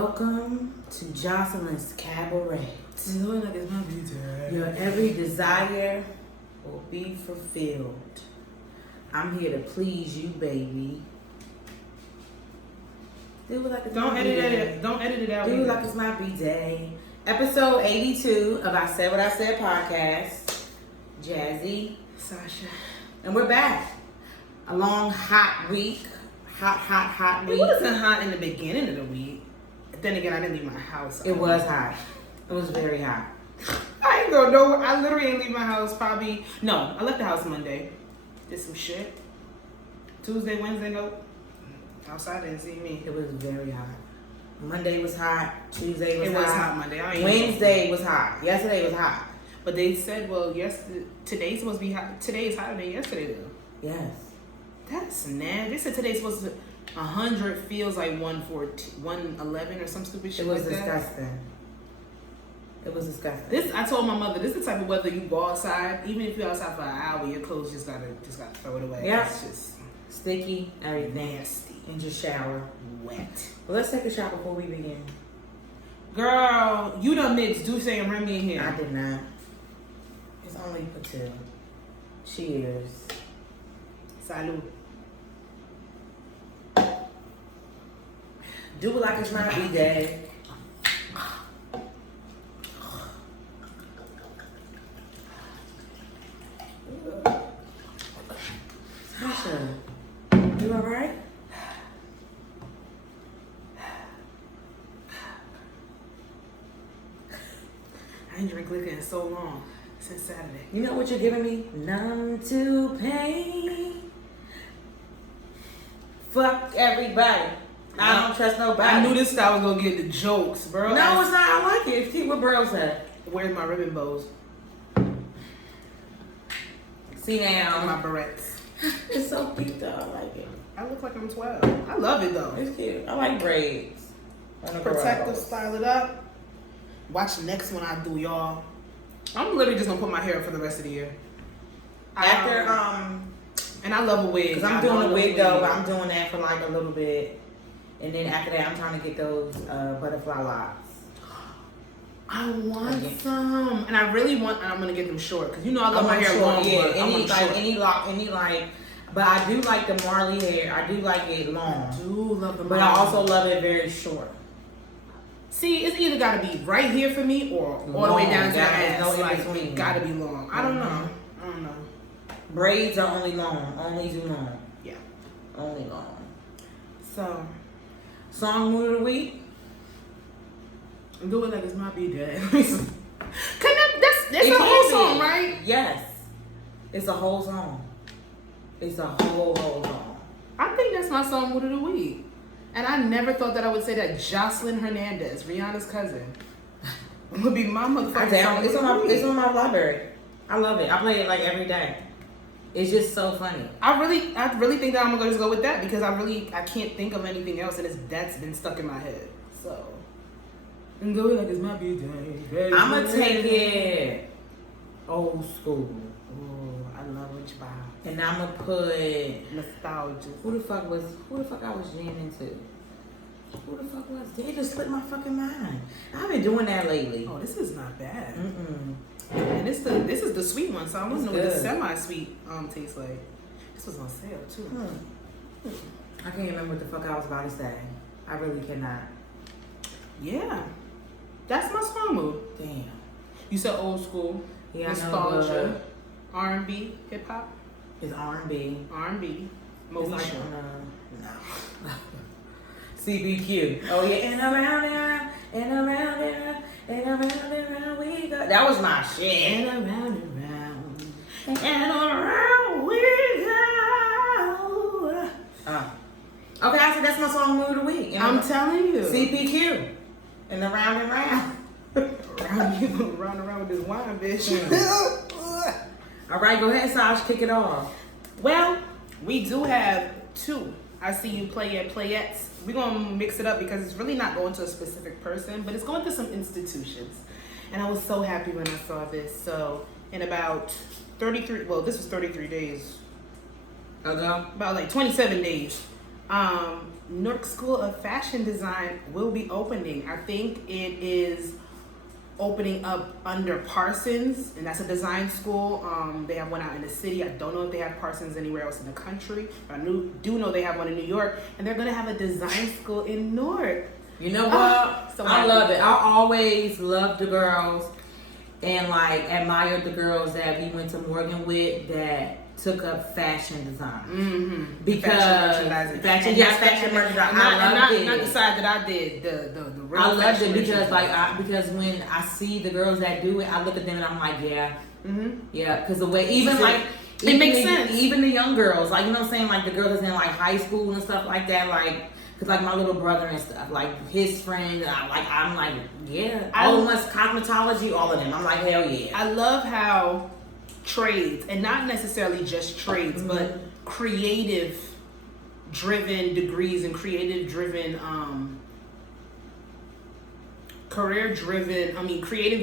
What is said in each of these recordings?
Welcome to Jocelyn's Cabaret. Your Your every desire will be fulfilled. I'm here to please you, baby. Do it like it's Don't my edit B-Day. it. Don't edit it out. Do it like it's my B-Day. Episode 82 of I Said What I Said podcast. Jazzy, Sasha. and we're back. A long, hot week. Hot It week. wasn't hot in the beginning of the week. Then again, I didn't leave my house. It was hot. It was very hot. I ain't go nowhere. I literally ain't leave my house probably. No, I left the house Monday. Did some shit. Tuesday, Wednesday, nope. Outside didn't see me. It was very hot. Monday was hot. Tuesday was It hot. was hot Monday. I ain't Wednesday was hot. Yesterday was hot. But they said, well, today's supposed to be hot. Today is hotter than yesterday, though. Yes. That's nasty. They said today's supposed to 100 feels like 114, 111 or some stupid shit It was like that. disgusting. It was disgusting. This I told my mother. This is the type of weather you go outside. Even if you're outside for an hour, your clothes just gotta throw it away. Yeah. It's just Sticky, everything. nasty, And just shower. wet. Well, let's take a shot before we begin. Girl, you done mixed Douce and Remy in here. I did not. It's only for two. Cheers. Salud. Do it like it's my B-Day. Sasha, you alright? I ain't drink liquor in so long since Saturday. You know what you're giving me? Numb to pain. Fuck everybody. I don't trust nobody. I knew this style was gonna get the jokes, bro. No, it's not. I like it. See what bro said. Where's my ribbon bows? See now. And my barrettes. It's so cute though. I like it. I look like I'm 12. I love it though. It's cute. I like braids. On the Protective, bros. style it up. Watch the next one I do, y'all. I'm literally just gonna put my hair up for the rest of the year. After and I love a wig. because I'm doing a wig though, but I'm doing that for like a little bit, and then after that, I'm trying to get those butterfly locks. I want some, and I really want. And I'm gonna get them short because you know I love my hair short, long. yeah. But I Any want like short. any lock, any like. But I do like the Marley hair. I do like it long. I do love them, But I also love it very short. see. It's either gotta be right here for me or all the way down to the ass. No in Like, between. it gotta be long. I don't know. I don't know. Braids are only long. Only do long. Yeah. Only long. So Song mood of the week. do it like it's my B-Day. That's It a can whole be. song, right? Yes. It's a whole song. It's a whole song. I think that's my song mood of the week. And I never thought that I would say that Jocelyn Hernandez, Rihanna's cousin, would be my motherfucking song. It's on my library. I love it. I play it like every day. It's just so funny. I really think that I'm gonna just go with that because I can't think of anything else and that's been stuck in my head. So and do it like it's my B-Day. I'ma take it old school. Oh, I love what you buy. And I'ma put Nostalgia. who the fuck I was jamming to? Who the fuck was? They just slipped my fucking mind. I've been doing that lately. Oh, this is not bad. Mm-mm. And this is the sweet one, so I want to know what the good. semi-sweet tastes like. This was on sale too. I can't remember what the fuck I was about to say. I really cannot. Yeah, that's my song mood. Damn. You said old school, Yeah, nostalgia, R&B, hip hop, It's R&B. R&B, It's like Moesha. no. CBQ. Oh yeah, and around and around and around and around and around and around we go. That was my shit. And around and around we go. Okay, I said that's my song mood of the week. And I'm telling you. CPQ. And around and around. Round and around with this wine, bitch. All right, go ahead, Sasha, kick it off. Well, we do have two. I see you playettes. We're going to mix it up because it's really not going to a specific person, but it's going to some institutions. And I was so happy when I saw this. So in about 33, well, this was 33 days ago. About like 27 days. Newark School of Fashion Design will be opening. I think it is opening up under Parsons, and that's a design school. They have one out in the city. I don't know if they have Parsons anywhere else in the country, but I do know they have one in New York, and they're gonna have a design school in Newark. You know what? So I love it. I always loved the girls and like admired the girls that we went to Morgan with that took up fashion design. Mm-hmm. Because fashion merchandising. Not the side that I did. The real I loved it merchandising. because because when I see the girls that do it, I look at them and I'm like, yeah, yeah. Because the way it makes sense. Even the young girls, like, you know what I'm saying, like the girls that's in like high school and stuff like that, like. Cause like my little brother and stuff, like his friend, I'm like, yeah, all of us, cosmetology, all of them. I'm like, hell yeah. I love how trades, and not necessarily just trades, but creative driven degrees and creative driven, creative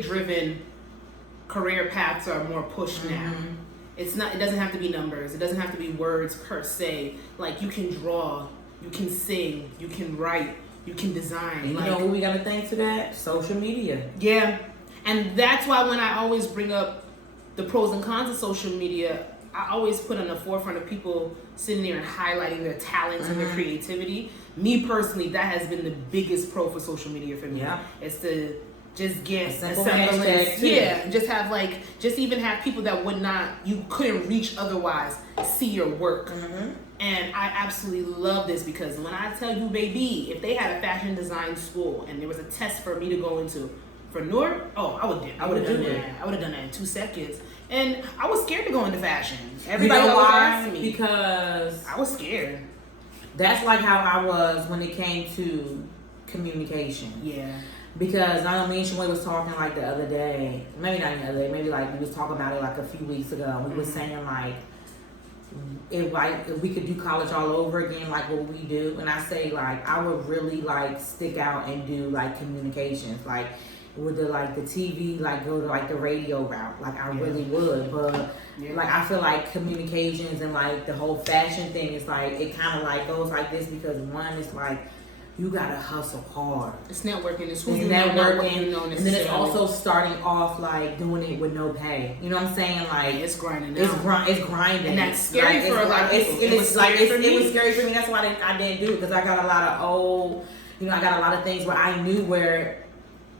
driven career paths are more pushed now. It doesn't have to be numbers. It doesn't have to be words per se. Like you can draw. You can sing, you can write, you can design. And you know who we gotta thank for that? Social media. Yeah. And that's why when I always bring up the pros and cons of social media, I always put on the forefront of people sitting there and highlighting their talents and their creativity. Me personally, that has been the biggest pro for social media for me. Yeah. It's to just get a semblance. Yeah. Just even have people that you couldn't reach otherwise see your work. And I absolutely love this because when I tell you, baby, if they had a fashion design school and there was a test for me to go into for Newark, I would have done that. I would have done that in 2 seconds. And I was scared to go into fashion. Everybody was asking me because I was scared. That's like how I was when it came to communication. Yeah. Because I know me and Shimoy was talking like the other day, maybe not the other day, maybe like we was talking about it like a few weeks ago. We was saying like, if we could do college all over again, like what we do, and I say like I would really like stick out and do like communications, like with the TV, like go to like the radio route, like I really would, but like I feel like communications and like the whole fashion thing is like it kind of like goes like this because one is like you gotta hustle hard. It's networking. It's networking, and then it's also starting off like doing it with no pay. You know what I'm saying? Like it's grinding. It's grinding, and that's scary for a lot of people. It was scary for me. That's why I didn't do it because I got a lot of I got a lot of things where I knew where,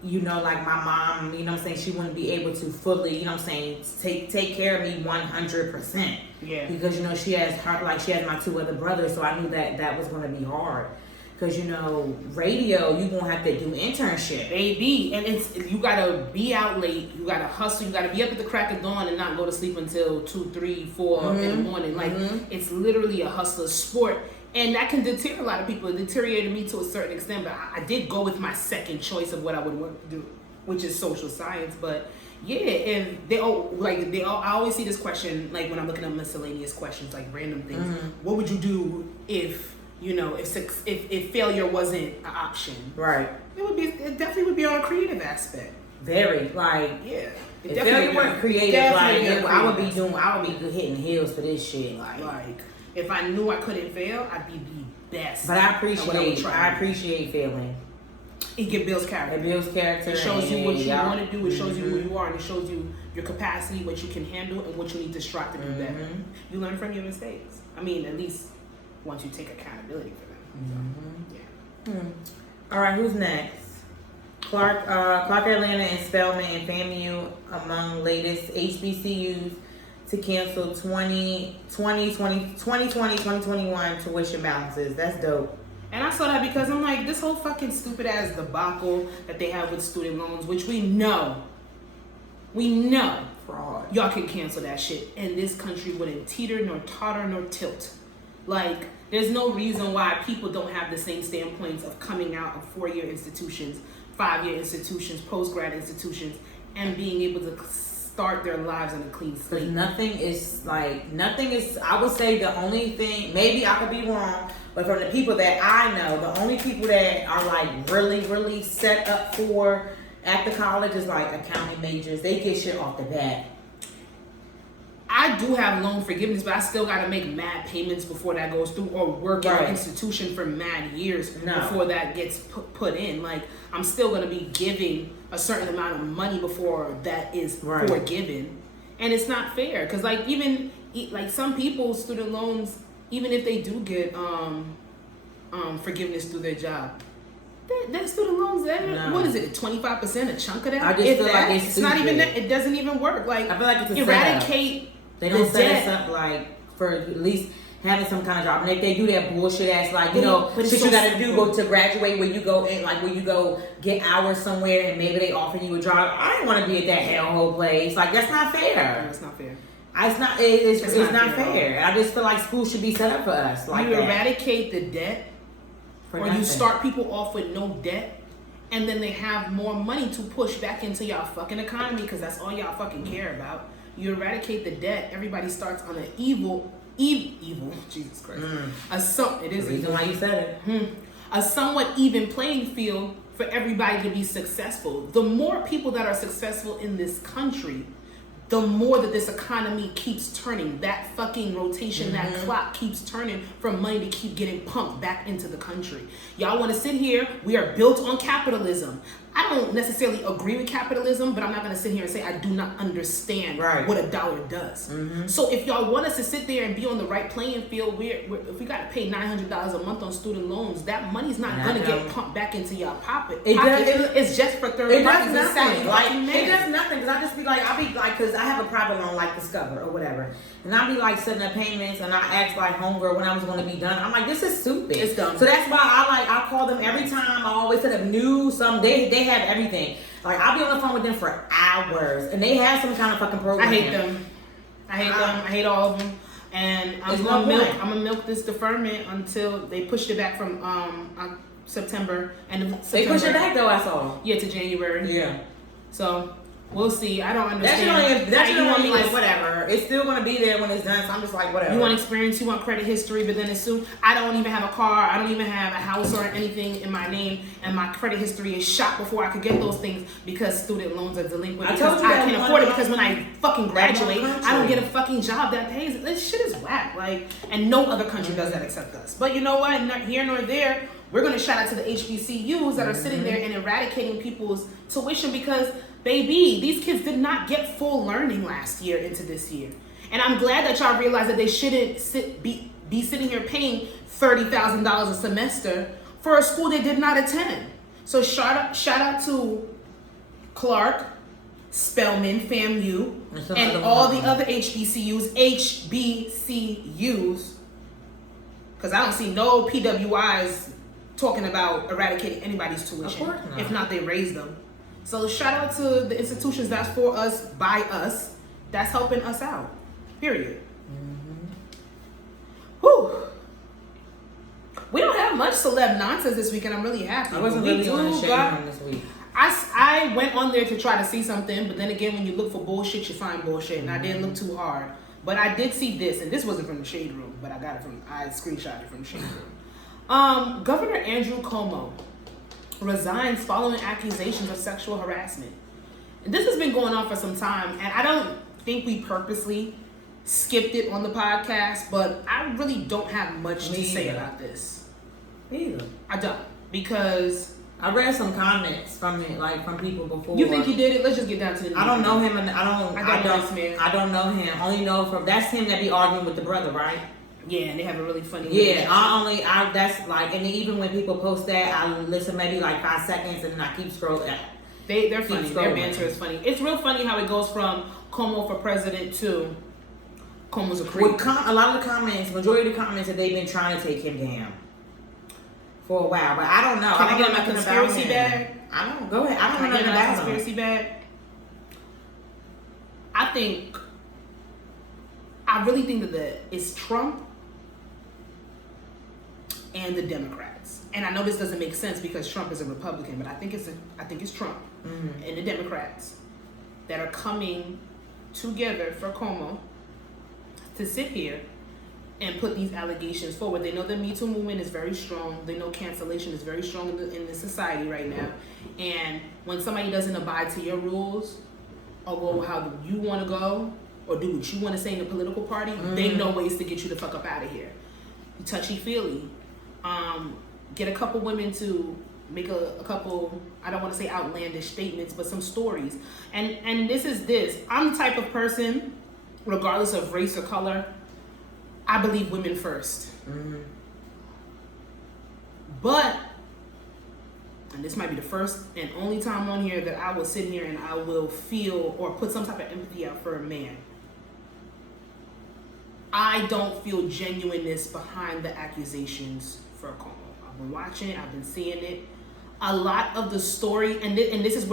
like my mom, you know what I'm saying, she wouldn't be able to fully, you know what I'm saying, take care of me 100%. Yeah. Because she has my 2 other brothers, so I knew that was going to be hard. Because radio, you gonna have to do internship, baby, and you gotta be out late, you gotta hustle, you gotta be up at the crack of dawn and not go to sleep until 2, 3, 4 in the morning. Like it's literally a hustler sport, and that can deter a lot of people. It deteriorated me to a certain extent, but I did go with my second choice of what I would want to do, which is social science. But yeah, and I always see this question like when I'm looking at miscellaneous questions, like random things. What would you do if if failure wasn't an option? Right. It definitely would be on a creative aspect. Very, like, yeah. If failure wasn't creative, I would be hitting heels for this shit. Like if I knew I couldn't fail, I'd be the best. But I appreciate failing. It builds character. It shows you what you want to do. It shows you who you are, and it shows you your capacity, what you can handle, and what you need to strive to do better. You learn from your mistakes. I mean, at least once you take accountability for them. All right, who's next? Clark Atlanta and Spelman and FAMU among latest HBCUs to cancel 2020-2021 tuition balances. That's dope. And I saw that because I'm like, this whole fucking stupid ass debacle that they have with student loans, which we know fraud. Y'all can cancel that shit, and this country wouldn't teeter nor totter nor tilt. Like, there's no reason why people don't have the same standpoints of coming out of 4-year institutions, 5-year institutions, post-grad institutions, and being able to start their lives on a clean slate. Nothing is, I would say the only thing, maybe I could be wrong, but from the people that I know, the only people that are like really, really set up for at the college is like accounting majors. They get shit off the bat. I do have loan forgiveness, but I still got to make mad payments before that goes through, or work in an institution for mad years before that gets put in. Like, I'm still going to be giving a certain amount of money before that is forgiven. And it's not fair, because like even like some people's student loans, even if they do get forgiveness through their job, that student loans, what is it, 25%, a chunk of that? I just feel like it's not even that. It doesn't even work. Like, I feel like it's a eradicate. They don't set us up like for at least having some kind of job. And if they do that bullshit ass, like, you know, shit you gotta do, go to graduate, where you go in, like, where you go get hours somewhere and maybe they offer you a job. I don't want to be at that hellhole place. Like, that's not fair. No, it's not fair. It's not fair. I just feel like school should be set up for us. Like, you eradicate the debt, or nothing. you start people off with no debt, and then they have more money to push back into y'all fucking economy, because that's all y'all fucking care about. You eradicate the debt, everybody starts on an evil, Jesus Christ. It is the reason why you said it. A somewhat even playing field for everybody to be successful. The more people that are successful in this country, the more that this economy keeps turning. That fucking rotation, that clock keeps turning for money to keep getting pumped back into the country. Y'all want to sit here, we are built on capitalism. I don't necessarily agree with capitalism, but I'm not going to sit here and say I do not understand what a dollar does. So if y'all want us to sit there and be on the right playing field, if we got to pay $900 a month on student loans, that money's not going to get pumped back into y'all pocket. It's just for third parties. It does nothing. Because I just be like, because I have a private loan like Discover or whatever. And I'll be like setting up payments, and I ask like homegirl when I was going to be done. I'm like, this is stupid. It's dumb. So that's why I call them every time. I always set up new, they have everything. Like, I'll be on the phone with them for hours, and they have some kind of fucking program. I hate them. I hate all of them. And I'm gonna milk this deferment until they pushed it back from September. They pushed it back though, I saw. Yeah, to January. Yeah. So we'll see. I don't understand. That's only like whatever. It's still gonna be there when it's done. So I'm just like whatever. You want experience, you want credit history, but then it's soon. I don't even have a car. I don't even have a house or anything in my name, and my credit history is shot before I could get those things because student loans are delinquent. I can't afford it because when I fucking graduate, I don't get a fucking job that pays. This shit is whack. Like, and no other country does that except us. But you know what? Not here nor there. We're gonna shout out to the HBCUs that are sitting there and eradicating people's tuition because, baby, these kids did not get full learning last year into this year. And I'm glad that y'all realize that they shouldn't be sitting here paying $30,000 a semester for a school they did not attend. So shout out to Clark, Spelman, FAMU, and all the other HBCUs, because I don't see no PWIs talking about eradicating anybody's tuition. Of course not. If not, they raise them. So shout out to the institutions that's for us, by us, that's helping us out. Period. Whew. We don't have much celeb nonsense this week, and I'm really happy. I wasn't really on the shade from this week. I went on there to try to see something, but then again, when you look for bullshit, you find bullshit, and I didn't look too hard. But I did see this, and this wasn't from the Shade Room, but I screenshotted it from the Shade Room. Governor Andrew Cuomo resigns following accusations of sexual harassment. And this has been going on for some time, and I don't think we purposely skipped it on the podcast, but I really don't have much to say about this. Either. I don't, because I read some comments from it, like from people before. You think he did it? Let's just get down to it. I don't know him, and I don't know him. Only know from that's him that be arguing with the brother, right? Yeah, and they have a really funny. Yeah, that's like, and even when people post that, I listen maybe like 5 seconds, and then I keep scrolling. They're funny. Their banter is funny. It's real funny how it goes from Cuomo for president to Cuomo's a creep. A lot of the comments, majority of the comments that they've been trying to take him down for a while, but I don't know. Can I get my conspiracy bag? I don't. Go ahead. I don't know nothing about him. Conspiracy bag. I really think that it's Trump and the Democrats. And I know this doesn't make sense because Trump is a Republican, but I think it's Trump and the Democrats that are coming together for Cuomo to sit here and put these allegations forward. They know the Me Too movement is very strong. They know cancellation is very strong in the society right now. And when somebody doesn't abide to your rules or go how you want to go, or do what you want to say in the political party, they know ways to get you the fuck up out of here. Touchy-feely. Get a couple women to make a couple, I don't want to say outlandish statements, but some stories. And this is this. I'm the type of person, regardless of race or color, I believe women first. But, and this might be the first and only time on here that I will sit here and I will feel or put some type of empathy out for a man. I don't feel genuineness behind the accusations for Cuomo. I've been watching it, I've been seeing it. A lot of the story, and this is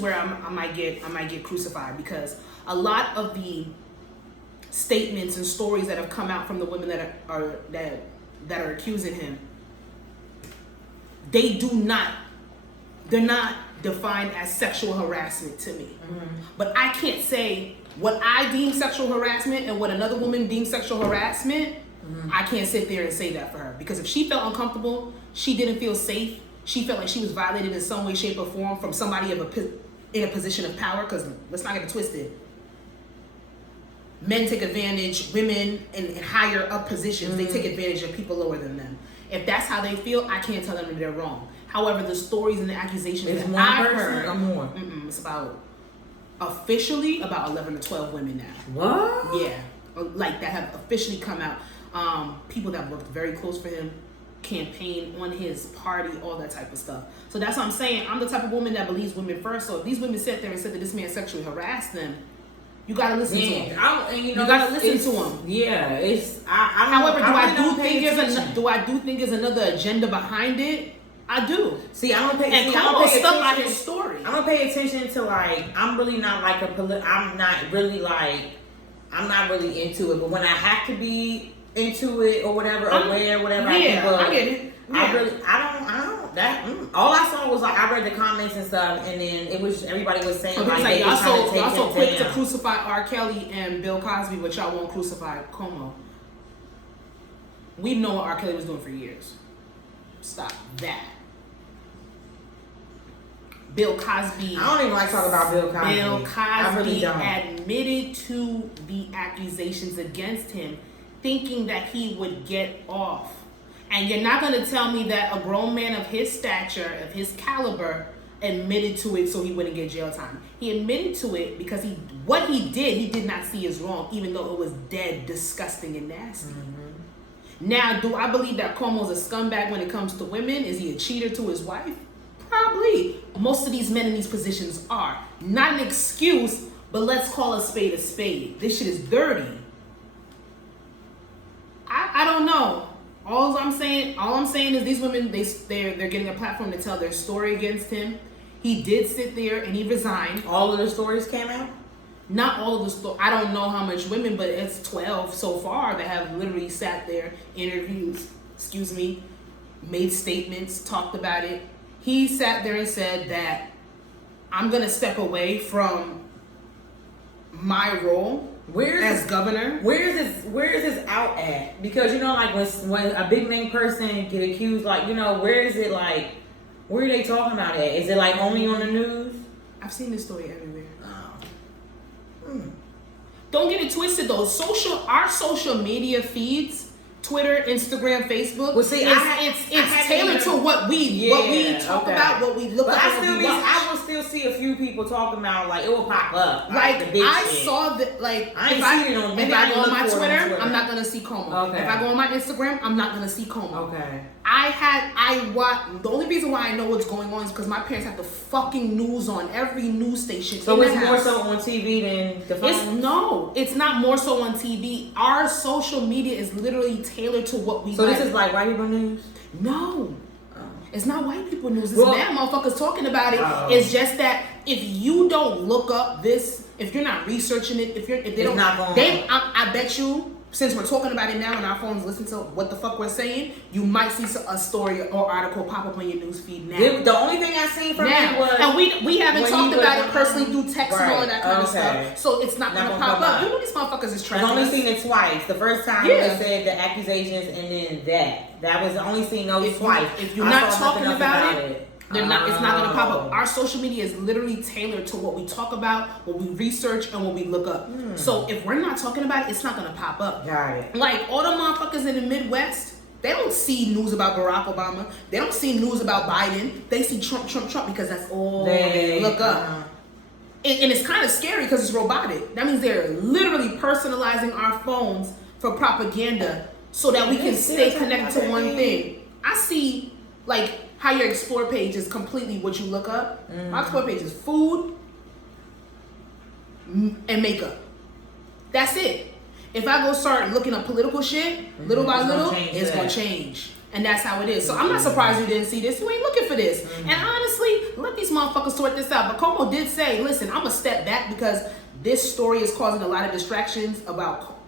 where I might get crucified, because a lot of the statements and stories that have come out from the women that are accusing him, they're not defined as sexual harassment to me. But I can't say what I deem sexual harassment and what another woman deems sexual harassment. I can't sit there and say that for her, because if she felt uncomfortable, she didn't feel safe, she felt like she was violated in some way, shape, or form from somebody in a position of power, because let's not get it twisted. Men take advantage, women in higher up positions, they take advantage of people lower than them. If that's how they feel, I can't tell them that they're wrong. However, the stories and the accusations it's that I've heard, or more. It's officially about 11 to 12 women now. What? Yeah, like that have officially come out. People that worked very close for him, campaign on his party, all that type of stuff. So that's what I'm saying. I'm the type of woman that believes women first. So if these women sat there and said that this man sexually harassed them, you gotta listen to him. You gotta listen to him. Yeah, it's. However, do I do think there's another agenda behind it? I do. See, I don't pay. And Cuomo stuck by his story. I don't pay attention to, like, I'm really not like I'm not really into it. But when I have to be into it or whatever, aware, whatever, I get it. Yeah. I don't. All I saw was, like, I read the comments and stuff, and then everybody was saying, like y'all so quick to crucify R. Kelly and Bill Cosby, but y'all won't crucify Cuomo. We've known what R. Kelly was doing for years. Stop that. Bill Cosby. I don't even like talking about Bill Cosby. Bill Cosby really admitted to the accusations against him, thinking that he would get off. And you're not going to tell me that a grown man of his stature, of his caliber, admitted to it so he wouldn't get jail time. He admitted to it because what he did not see as wrong, even though it was dead, disgusting, and nasty. Now, do I believe that Cuomo's a scumbag when it comes to women? Is he a cheater to his wife? Probably. Most of these men in these positions are. Not an excuse, but let's call a spade a spade. This shit is dirty. I don't know. All I'm saying is these women, they're getting a platform to tell their story against him. He did sit there and he resigned. All of the stories came out? Not all of the stories. I don't know how much women, but it's 12 so far that have literally sat there, made statements, talked about it. He sat there and said that I'm going to step away from my role as governor. Where is this out at? Because, like when a big name person get accused, like, where is it, like, where are they talking about it? Is it, like, only on the news? I've seen this story everywhere. Don't get it twisted though. Our social media feeds, Twitter, Instagram, Facebook. Well, see, it's tailored to what we talk about, what we look at. I will still see a few people talking about, like, it will pop up. Like the big I shit. saw that. Like if I go on my Twitter, I'm not gonna see Cuomo. Okay. If I go on my Instagram, I'm not gonna see Cuomo. Okay. The only reason why I know what's going on is because my parents have the fucking news on every news station. So it's more so on TV than the phone? It's not more so on TV. Our social media is literally tailored to what we So this is like white people news? No. It's not white people news. It's mad motherfuckers talking about it. It's just that if you don't look up this, if you're not researching it, I bet you, since we're talking about it now and our phones listen to what the fuck we're saying, you might see a story or article pop up on your news feed now. The only thing I seen from it was... And we haven't talked about it personally through text and all that kind of stuff. So it's not going to pop up. You know these motherfuckers is trash. I've only seen it twice. The first time they said the accusations and then that. That was the only scene those twice. If you're not talking about it, They're not. It's not gonna pop up. Our social media is literally tailored to what we talk about, what we research, and what we look up. So if we're not talking about it, it's not gonna pop up. Got it. Like all the motherfuckers in the Midwest, they don't see news about Barack Obama. They don't see news about Biden. They see Trump, Trump, Trump because that's all they look up. And it's kind of scary because it's robotic. That means they're literally personalizing our phones for propaganda so that we can stay connected to one thing. I see like how your explore page is completely what you look up. My explore page is food and makeup. That's it. If I go start looking up political shit, little by little, it's gonna change. And that's how it is. So I'm not surprised you didn't see this. You ain't looking for this. And honestly, let these motherfuckers sort this out. But Cuomo did say, listen, I'm gonna step back because this story is causing a lot of distractions about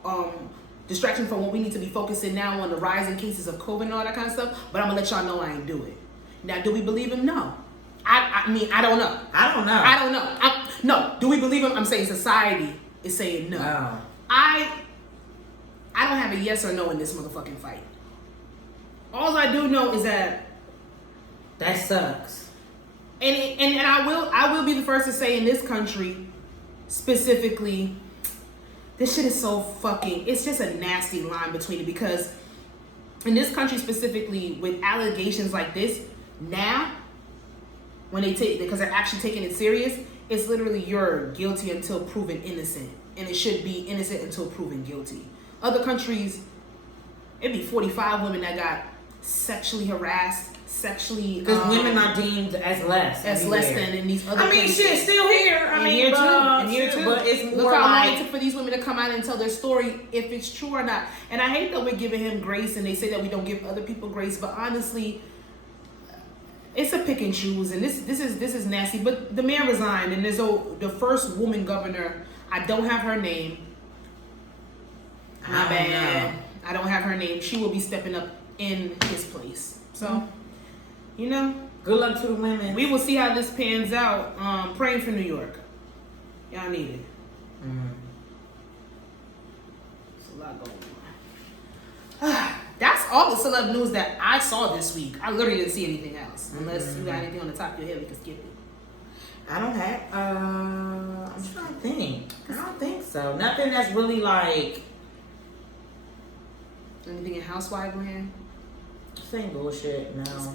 distraction from what we need to be focusing now on the rising cases of COVID and all that kind of stuff. But I'm gonna let y'all know I ain't do it. Now, do we believe him? No. I mean, I don't know. I don't know. No. Do we believe him? I'm saying society is saying no. I don't have a yes or no in this motherfucking fight. All I do know is that sucks. And I will be the first to say in this country specifically, this shit is so fucking, it's just a nasty line between it, because in this country specifically with allegations like this, now when they take, because they're actually taking it serious, it's literally you're guilty until proven innocent, and it should be innocent until proven guilty. Other countries, it'd be 45 women that got sexually harassed, sexually because women are deemed as less than in these other places. shit, still here. Here too. But it's more look how long it took for these women to come out and tell their story, if it's true or not. And I hate that we're giving him grace, and they say that we don't give other people grace. But honestly, it's a pick and choose, and this is nasty. But the man resigned, and there's the first woman governor. I don't have her name. My bad. I don't have her name. She will be stepping up in his place. So, you know, good luck to the women. We will see how this pans out. Praying for New York. Y'all need it. There's a lot going on. That's all the celeb news that I saw this week. I literally didn't see anything else. Unless you got anything on the top of your head, we can skip it. I don't have. I'm trying to think. I don't think so. Nothing that's really like. Anything in Housewives land? Same bullshit. No.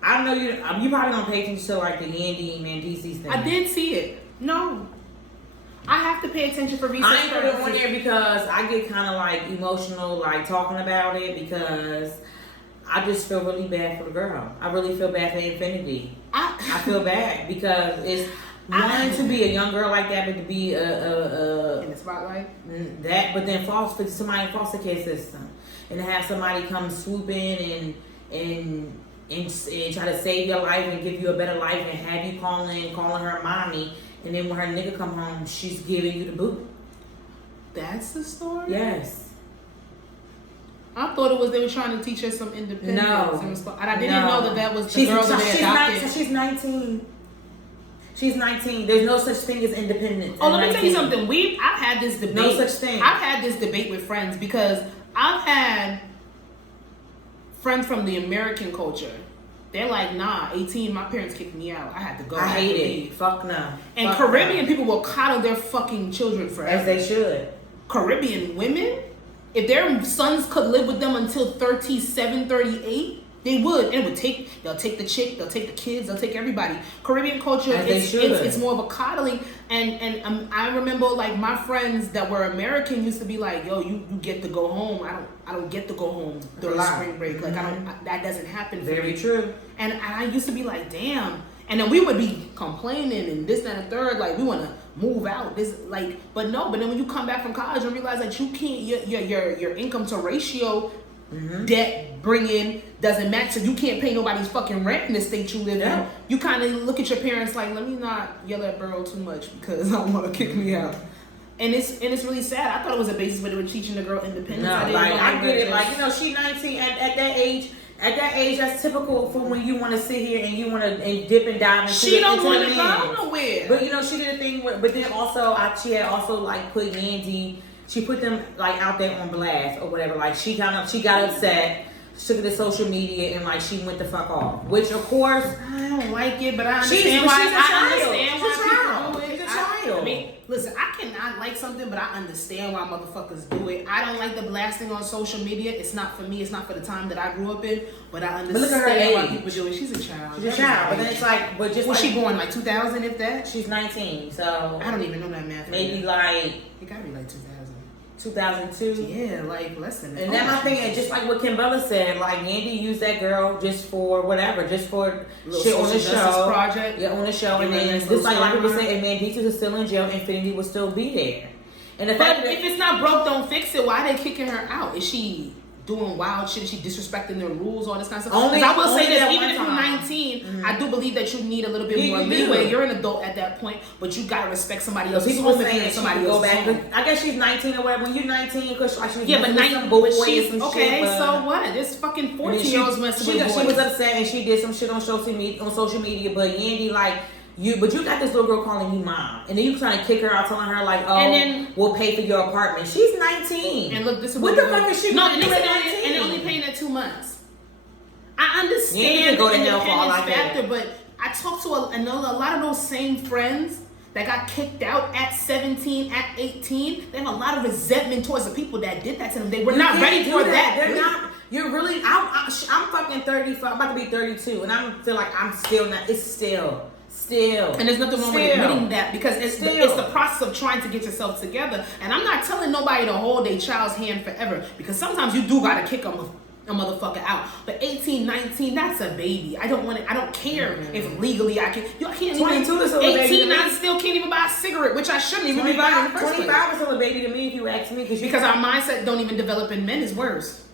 I know you probably don't pay attention to like the Yandy Mendeecees thing. I did see it. No. I have to pay attention for research. I ain't put it on there because I get kind of like emotional like talking about it, because I just feel really bad for the girl. I really feel bad for Infinity. I feel bad because it's one to be a young girl like that, but to be in the spotlight. That, but then somebody in foster care system, and to have somebody come swoop in and try to save your life and give you a better life, and have you calling her mommy, and then when her nigga come home, she's giving you the boot. That's the story? Yes. I thought it was they were trying to teach her some independence. No. And I didn't know that was the girl that they adopted. She's 19. She's 19. There's no such thing as independence. Oh, let me tell you something. I've had this debate. No such thing. I've had this debate with friends, because I've had friends from the American culture. They're like, nah, 18, my parents kicked me out. I had to go. I hate it. Fuck no. And fuck Caribbean people will coddle their fucking children forever. As they should. Caribbean women, if their sons could live with them until 37, 38, they would. And they'll take the chick, they'll take the kids, they'll take everybody. Caribbean culture, it's more of a coddling. And I remember like my friends that were American used to be like, yo, you get to go home. I don't get to go home during spring break. Like that doesn't happen for me. Very true. And I used to be like, damn. And then we would be complaining and this, that, and third, like we want to move out. But then when you come back from college and realize that you can't, your income to ratio debt bringing doesn't match, so you can't pay nobody's fucking rent in the state you live in. You kind of look at your parents like, let me not yell at Burrow too much because I don't want to kick me out. And it's really sad. I thought it was a basis where they were teaching the girl independence. No, I get it. Like, she 19 at that age. At that age, that's typical for when you want to sit here and you want to dip and dive into She don't want to go nowhere. But she did a thing but then also she had also like put Yandy. She put them like out there on blast or whatever. Like she got upset. took it to social media and like she went the fuck off. Which of course I don't like it, but I understand why. I understand why people do it. She's a child. I mean, listen, I cannot like something, but I understand why motherfuckers do it. I don't like the blasting on social media. It's not for me. It's not for the time that I grew up in. But I understand look at her why age. people do it. She's a child. She's a child. But then it's like, but just was like, she born like 2000? If that, she's 19. So I don't even know that math. maybe like it gotta be like 2000. 2002. Yeah, like less than that. And that's my thing, and just like what Kim Bella said, like Yandy used that girl just for whatever, just for shit on the show. Project. Yeah, on the show. And then just like people say, and man, Deezus is still in jail, Infinity will still be there. And the fact that if it's not broke, don't fix it. Why are they kicking her out? Is she doing wild shit? Is she disrespecting their rules, all this kind of stuff? Only, I will say only this, even if you're 19, I do believe that you need a little bit more leeway. You're an adult at that point, but you gotta respect somebody else's home. Somebody go back. I guess she's 19 or whatever. When you're 19, because like she was but 19, but she's okay. Shit, so what? This fucking 14-year-olds messing with boys. She was upset and she did some shit on social media. But Yandy like. But you got this little girl calling you mom, and then you trying to kick her out, telling her like, "Oh, and then, we'll pay for your apartment." She's 19. And look, this is what the fuck is she? No, and they're only paying her 2 months. I understand the independence factor, but I talked to a lot of those same friends that got kicked out at 17, at 18. They have a lot of resentment towards the people that did that to them. They were not ready for that. They're not. You're really. I'm fucking 35. I'm about to be 32, and I feel like I'm still not. It's still. And there's nothing wrong with admitting that, because it's the process of trying to get yourself together. And I'm not telling nobody to hold a child's hand forever, because sometimes you do gotta kick a motherfucker out. But 18, 19, that's a baby. I don't care if legally I can. You can't 22 even. is still a baby. 18, I still can't even buy a cigarette, which I shouldn't even be buying in the first 25 is still a baby to me, if you ask me, because our mindset don't even develop in men is worse.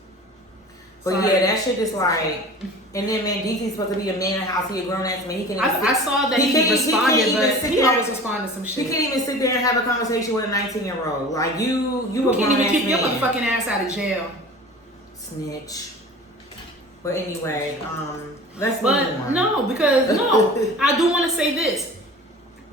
But yeah, that shit is like. And then man, DT's supposed to be a man in the house. He a grown ass man. He can. I saw that he responded, but he always responded to some shit. He can't even sit there and have a conversation with a 19-year-old. Like you can't even keep your fucking ass out of jail. Snitch. But anyway, let's move on. No, because I do want to say this.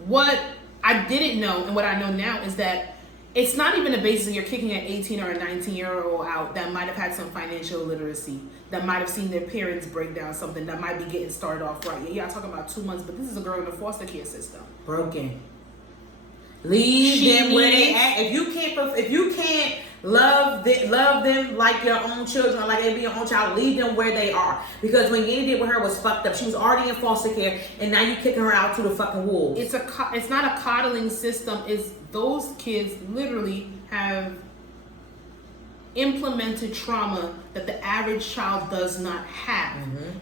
What I didn't know and what I know now is that it's not even a basis that you're kicking an 18 or a 19-year-old out that might have had some financial literacy, that might have seen their parents break down something, that might be getting started off right. Yeah, I'm talking about 2 months, but this is a girl in the foster care system. Broken. Leave them where they at. If you can't love them like your own children, like they be your own child, leave them where they are. Because when Yandy did with her was fucked up. She was already in foster care, and now you kicking her out to the fucking wolves. It's not a coddling system. It's those kids literally have implemented trauma that the average child does not have.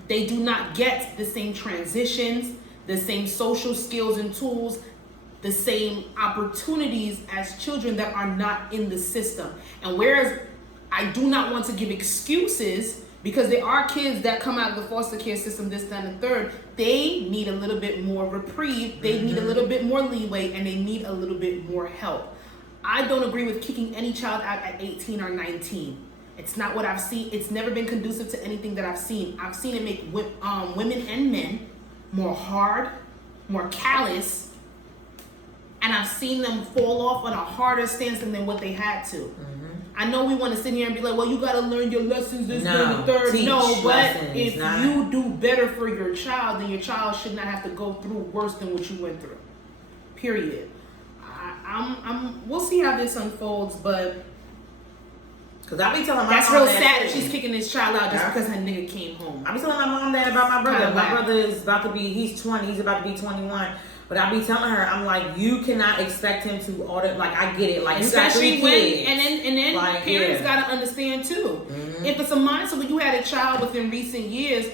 They do not get the same transitions, the same social skills and tools, the same opportunities as children that are not in the system. And whereas I do not want to give excuses, because there are kids that come out of the foster care system, this, that, and the third, they need a little bit more reprieve, they need a little bit more leeway, and they need a little bit more help. I don't agree with kicking any child out at 18 or 19. It's not what I've seen. It's never been conducive to anything that I've seen. I've seen it make women and men more hard, more callous, and I've seen them fall off on a harder stance than what they had to. I know we want to sit here and be like, well, you got to learn your lessons, this, that, and the third. No, but if you do better for your child, then your child should not have to go through worse than what you went through. Period. We'll see how this unfolds, but because I be telling my that's mom real sad that she's kicking this child out just because her nigga came home. I be telling my mom that about my brother. My brother is about to be, he's 20, he's about to be 21. But I be telling her, I'm like, you cannot expect him to order. Like, I get it. Like, especially you got 3 kids. And then like, parents gotta understand too. If it's a mindset when you had a child within recent years,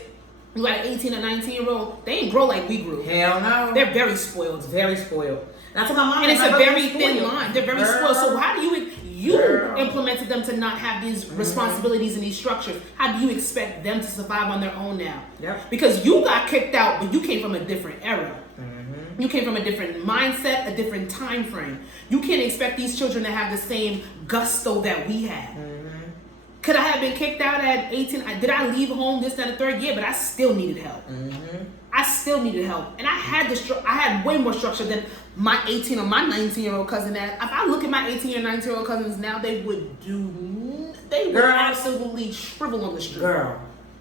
you got an 18 or 19-year-old, they ain't grow like we grew. Hell no. They're very spoiled. Very spoiled. And I told my mom, and it's a very thin line. They're very spoiled. So how do you implemented them to not have these responsibilities and these structures? How do you expect them to survive on their own now? Yep. Because you got kicked out, but you came from a different era. You came from a different mindset, a different time frame. You can't expect these children to have the same gusto that we had. Could I have been kicked out at 18? Did I leave home this, that, and the third? Yeah, but I still needed help. I still needed help, and I had way more structure than my 18 or my 19-year-old cousin. That if I look at my 18 or 19-year-old cousins now, they would absolutely shrivel on the street. Girl,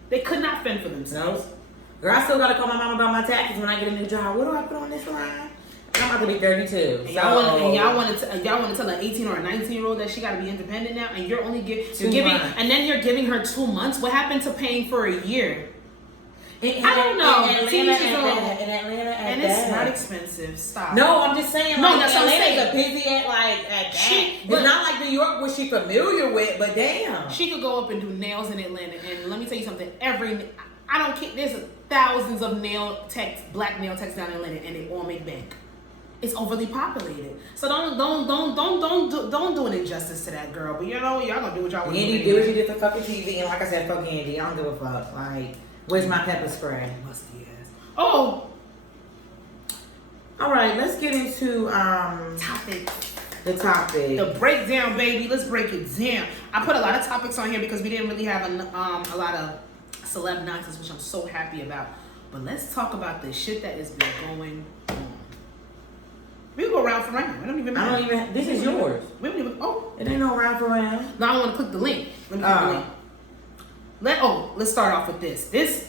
they could not fend for themselves. No. Girl, I still gotta call my mom about my taxes when I get a new job. What do I put on this line? I'm about to be 32. Y'all want to tell an 18 or a 19-year-old that she got to be independent now, and you're giving her 2 months. What happened to paying for a year? I don't know. In Atlanta, and it's not expensive. Stop. No, I'm just saying. No, like, that's what I'm saying. Atlanta's a busy at that. It's not like New York, which she's familiar with, but damn. She could go up and do nails in Atlanta, and let me tell you something. I don't care. There's thousands of black nail techs down in Atlanta, and they all make bank. It's overly populated, so don't do an injustice to that girl. But you know, y'all gonna do what y'all want to do. Andy do what you did for fucking TV, and like I said, fuck Andy. I don't give a fuck. Like, where's my pepper spray? Musty ass. Oh. All right, let's get into the topic. The breakdown, baby. Let's break it down. I put a lot of topics on here because we didn't really have a lot of celeb nonsense, which I'm so happy about. But let's talk about the shit that has been going on. We can go round for round. This is yours. We don't even. Oh, it ain't no round for round. No, I want to click the link. Let me click the link. Let's start off with this.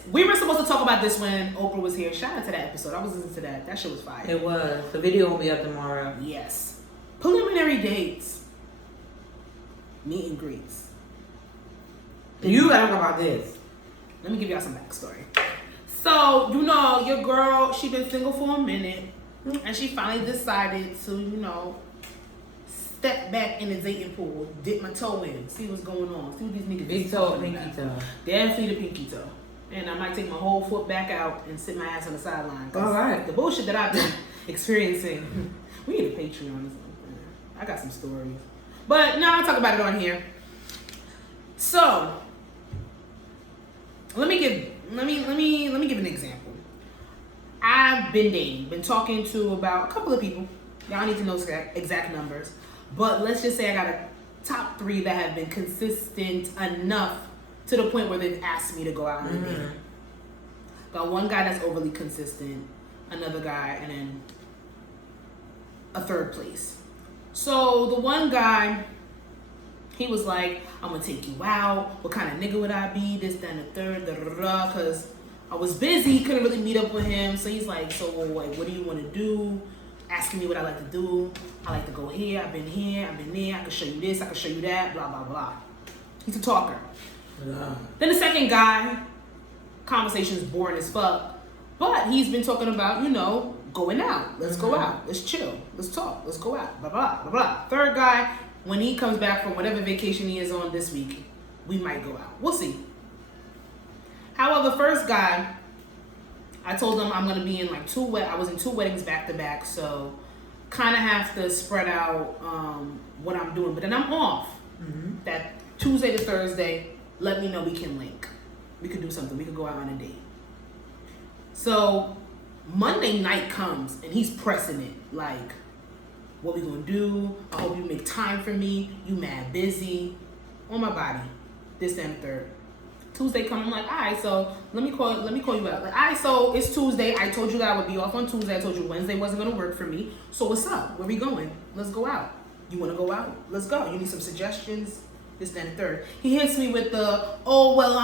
We were supposed to talk about this when Oprah was here. Shout out to that episode. I was listening to that. That shit was fire. It was. The video will be up tomorrow. Yes. Preliminary dates. Meet and greets. You gotta talk about this. Let me give y'all some backstory. So, you know, your girl, she been single for a minute. And she finally decided to, you know, step back in the dating pool, dip my toe in, see what's going on, see what these niggas big toe, pinky toe. Definitely the pinky toe. And I might take my whole foot back out and sit my ass on the sideline. All right. The bullshit that I've been experiencing. We need a Patreon or something. I got some stories. But no, I'll talk about it on here. So let me give an example. I've been talking to about a couple of people. Y'all need to know exact numbers. But let's just say I got a top 3 that have been consistent enough to the point where they've asked me to go out on a date. Got one guy that's overly consistent, another guy, and then a third place. So the one guy, he was like, I'm gonna take you out. What kind of nigga would I be? This, that, and the third, because I was busy, couldn't really meet up with him. So he's like, so like, what do you want to do? Asking me what I like to do. I like to go here, I've been there, I can show you this, I can show you that, blah, blah, blah. He's a talker. Yeah. Then the second guy, conversation's boring as fuck. But he's been talking about, you know, going out. Let's go out. Let's chill. Let's talk. Let's go out. Blah, blah, blah, blah. Third guy, when he comes back from whatever vacation he is on this week, we might go out. We'll see. However, first guy, I told him I'm gonna be in like I was in 2 weddings back to back, so kind of have to spread out what I'm doing. But then I'm off. That Tuesday to Thursday, let me know we can link. We could do something. We could go out on a date. So Monday night comes and he's pressing it like, what we gonna do? I hope you make time for me. You mad busy on my body. This, that, and third. Tuesday come, I'm like, all right, so let me call you out. Like, all right, so it's Tuesday. I told you that I would be off on Tuesday. I told you Wednesday wasn't gonna work for me. So what's up? Where we going? Let's go out. You wanna go out? Let's go. You need some suggestions? This, that, and third. He hits me with the, oh well,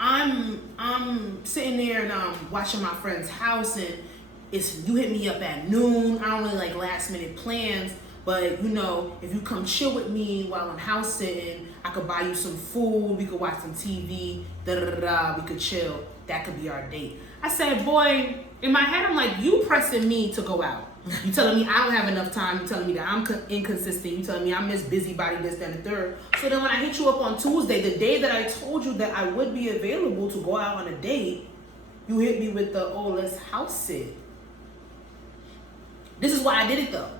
I'm sitting there and watching my friend's house, and you hit me up at noon. I don't really like last minute plans, but you know, if you come chill with me while I'm house sitting, I could buy you some food, we could watch some TV, we could chill. That could be our date. I said, boy, in my head, I'm like, you pressing me to go out. You telling me I don't have enough time. You telling me that I'm inconsistent. You telling me I'm Miss Busybody, this, that, and the third. So then when I hit you up on Tuesday, the day that I told you that I would be available to go out on a date, you hit me with the, oh, let's house sit. This is why I did it though.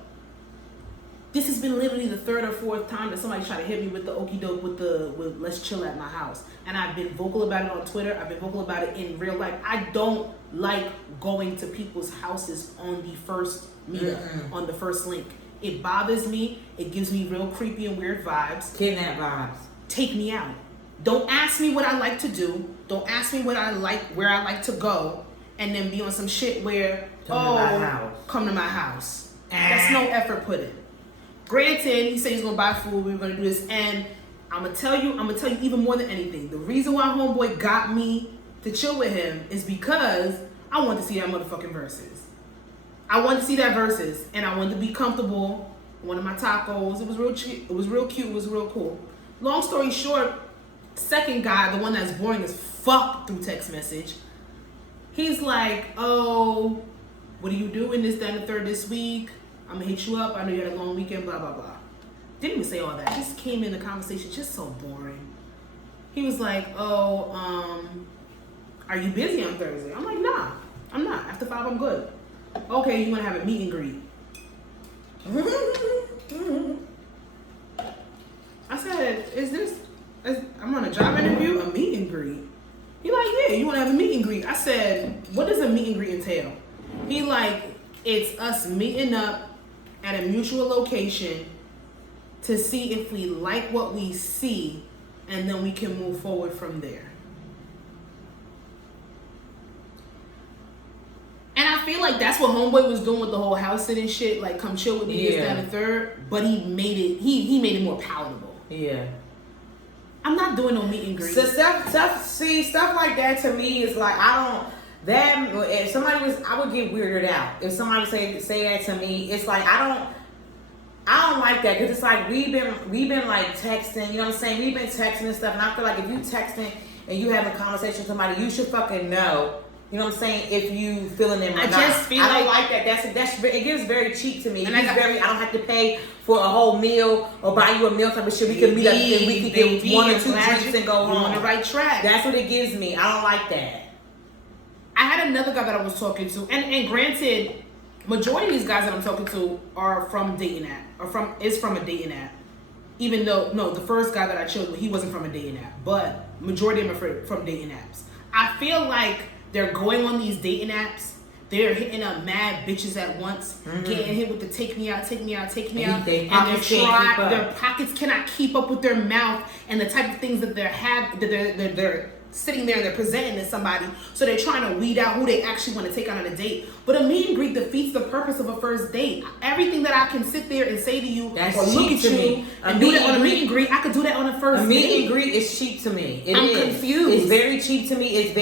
This has been literally the 3rd or 4th time that somebody tried to hit me with the okie doke with let's chill at my house. And I've been vocal about it on Twitter. I've been vocal about it in real life. I don't like going to people's houses on the first meetup, on the first link. It bothers me. It gives me real creepy and weird vibes. Kidnap vibes. Take me out. Don't ask me what I like to do. Don't ask me what I like, where I like to go. and then be on some shit where, come to my house. That's no effort put in. Granted, he said he's gonna buy food, we were gonna do this, and I'm gonna tell you even more than anything, the reason why homeboy got me to chill with him is because I wanted to see that motherfucking verses. I wanted to see that verses, and I wanted to be comfortable. One of my tacos, it was real cute, it was real cool. Long story short, second guy, the one that's boring as fuck through text message, he's like, oh, what are you doing this, that, and the third this week? I'm gonna hit you up. I know you had a long weekend, blah, blah, blah. Didn't even say all that. Just came in the conversation, just so boring. He was like, oh, are you busy on Thursday? I'm like, nah, I'm not. After 5, I'm good. Okay, you wanna have a meet and greet? I said, I'm on a job interview, a meet and greet? He like, yeah, you wanna have a meet and greet? I said, what does a meet and greet entail? He like, it's us meeting up at a mutual location to see if we like what we see, and then we can move forward from there. And I feel like that's what homeboy was doing with the whole house sitting shit, like come chill with me, this, that, and the third. But he made it more palatable. Yeah. I'm not doing no meet and greet. So stuff like that to me is like, if somebody was, I would get weirded out. If somebody say that to me, it's like I don't like that, because it's like we've been like texting, you know what I'm saying? We've been texting and stuff, and I feel like if you texting and you having a conversation with somebody, you should fucking know. You know what I'm saying? If you feeling them or not. I don't like that. That's it gives very cheap to me. I don't have to pay for a whole meal or buy you a meal type of shit. We can meet up and we can get 1 or 2 drinks and go home. On the right track. That's what it gives me. I don't like that. I had another guy that I was talking to, and granted, majority of these guys that I'm talking to are from dating app, is from a dating app. Even though, no, the first guy that I chilled with, he wasn't from a dating app, but majority of them are from dating apps. I feel like they're going on these dating apps, they're hitting up mad bitches at once, getting hit with the take me out, and their pockets cannot keep up with their mouth and the type of things that they're sitting there and they're presenting to somebody, so they're trying to weed out who they actually want to take out on a date. But a meet and greet defeats the purpose of a first date. Everything that I can sit there and say to you, or look at you and do that on a meet and greet, I could do that on a first date. A meet and greet is cheap to me. I'm confused. It's very cheap to me. It's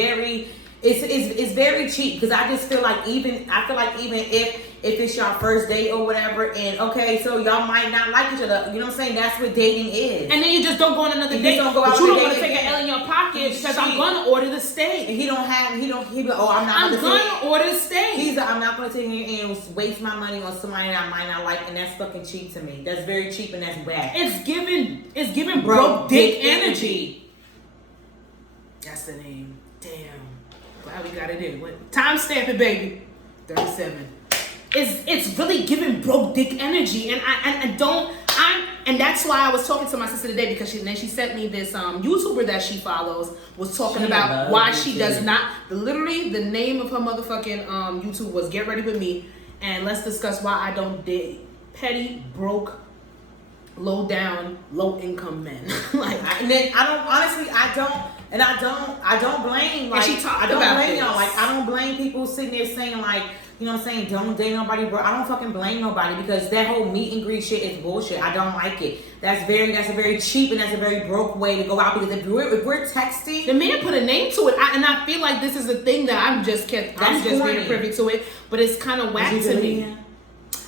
very cheap, because I just feel like even if it's your first date or whatever, and okay, so y'all might not like each other, you know what I'm saying? That's what dating is. And then you just don't go on another date. But you don't want to take an L in your pocket because I'm gonna order the steak. And I'm gonna order the steak. I'm not gonna take it and waste my money on somebody that I might not like, and that's fucking cheap to me. That's very cheap and that's bad. It's giving broke dick energy. That's the name. Damn. Glad we got it in. Time stamp it, baby. 37. It's really giving broke dick energy, and that's why I was talking to my sister today, because she sent me this YouTuber that she follows was talking about why she does not. Literally, the name of her motherfucking YouTube was Get Ready With Me, and let's discuss why I don't date petty, broke, low down, low income men. I don't blame, like, and she talked I don't about blame this. y'all. Like, I don't blame people sitting there saying, like, you know what I'm saying, don't date nobody, bro. I don't fucking blame nobody, because that whole meet and greet shit is bullshit. I don't like it. That's a very cheap and that's a very broke way to go out, because if we're texting, the man put a name to it, and I feel like this is a thing that I'm just being privy to it, but it's kind of whack to me.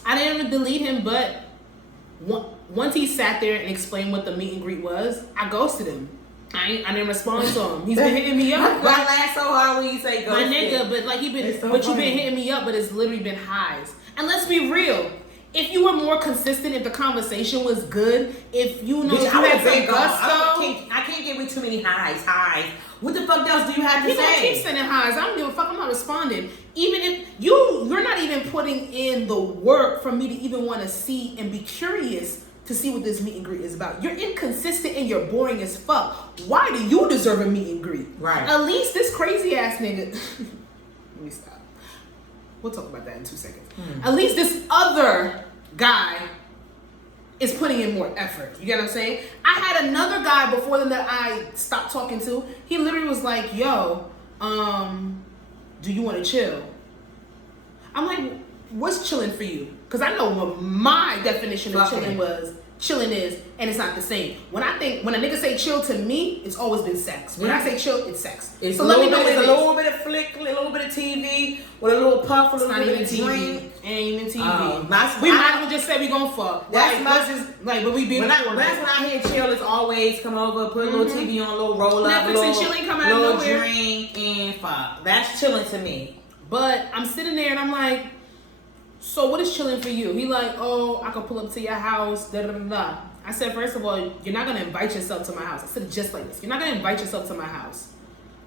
I didn't delete him, but once he sat there and explained what the meet and greet was, I ghosted him. I didn't respond to him. He's been hitting me up. I laugh so hard when you say ghosted. My nigga, but like you've been hitting me up, but it's literally been highs. And let's be real. If you were more consistent, if the conversation was good, if you know you had some gusto, I can't get with too many highs. What the fuck else do you have to say? Gonna keep sending highs. I don't give a fuck. I'm not responding. Even if you're not even putting in the work for me to even want to see and be curious to see what this meet and greet is about. You're inconsistent and you're boring as fuck. Why do you deserve a meet and greet? Right. At least this crazy ass nigga. Let me stop. We'll talk about that in 2 seconds. At least this other guy is putting in more effort. You get what I'm saying? I had another guy before them that I stopped talking to. He literally was like, yo, do you want to chill? I'm like, what's chilling for you? Because I know what my definition of chilling is, and it's not the same. When a nigga say chill to me, it's always been sex. When I say chill, it's sex. It's so let me know it's what a little bit of flick, a little bit of TV, with a little puff, a little bit of drink. Ain't even TV. We might as well just say we gon' fuck. That's but we being that's when I hear chill, it's always come over, put a little TV on, a little roll up, Netflix and chilling come out of little nowhere. drink and fuck. That's chilling to me. But I'm sitting there and I'm like, so what is chilling for you? He like, oh, I can pull up to your house, da da da da. I said, first of all, you're not gonna invite yourself to my house. I said it just like this. You're not gonna invite yourself to my house.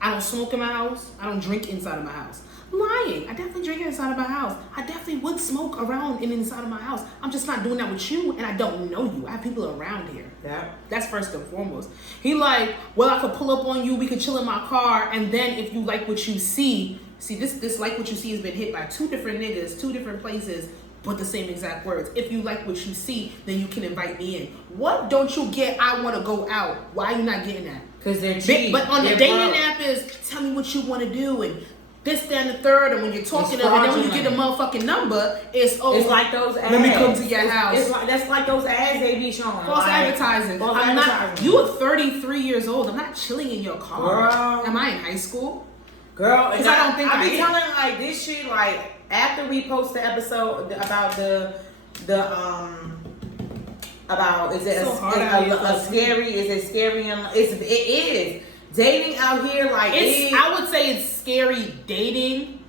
I don't smoke in my house. I don't drink inside of my house. I'm lying. I definitely drink inside of my house. I definitely would smoke around and inside of my house. I'm just not doing that with you, and I don't know you. I have people around here. Yeah. That's first and foremost. He like, well, I could pull up on you. We could chill in my car, and then if you like what you see this like what you see has been hit by two different niggas, two different places, but the same exact words. If you like what you see, then you can invite me in. What don't you get? I want to go out. Why are you not getting that? Because they're cheap. But on the dating app is tell me what you want to do and this, that, and the third. And when you're talking to them, and then when you get a motherfucking number, it's like those ads. Let me come to your house. That's like those ads they be showing. False advertising. You are 33 years old. I'm not chilling in your car. Girl. Am I in high school? Girl, because I don't think I be telling like this shit like after we post the episode about about is it scary and it is dating out here like I would say it's scary dating.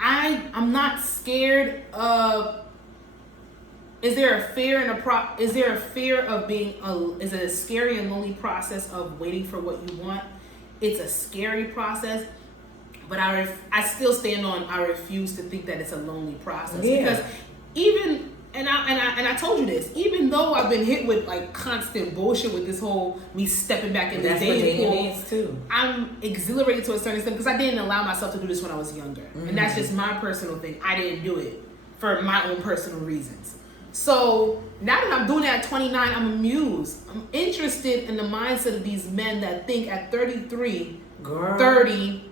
I'm not scared of. Is there a fear is there a fear of being is it a scary and lonely process of waiting for what you want? It's a scary process. But I still stand on. I refuse to think that it's a lonely process because even and I told you this. Even though I've been hit with like constant bullshit with this whole me stepping back in the dating pool, too. I'm exhilarated to a certain extent because I didn't allow myself to do this when I was younger, and that's just my personal thing. I didn't do it for my own personal reasons. So now that I'm doing it at 29, I'm amused. I'm interested in the mindset of these men that think at 33, 30.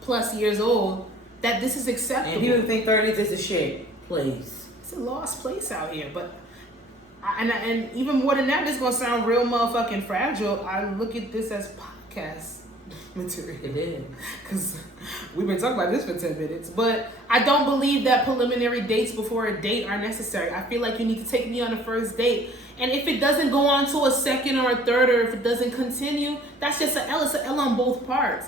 Plus years old, that this is acceptable. And people think 30s is a shit place. It's a lost place out here, but and even more than that, this is gonna sound real motherfucking fragile. I look at this as podcast material. It is. Because we've been talking about this for 10 minutes, but I don't believe that preliminary dates before a date are necessary. I feel like you need to take me on a first date. And if it doesn't go on to a second or a third, or if it doesn't continue, that's just an L. It's an L on both parts.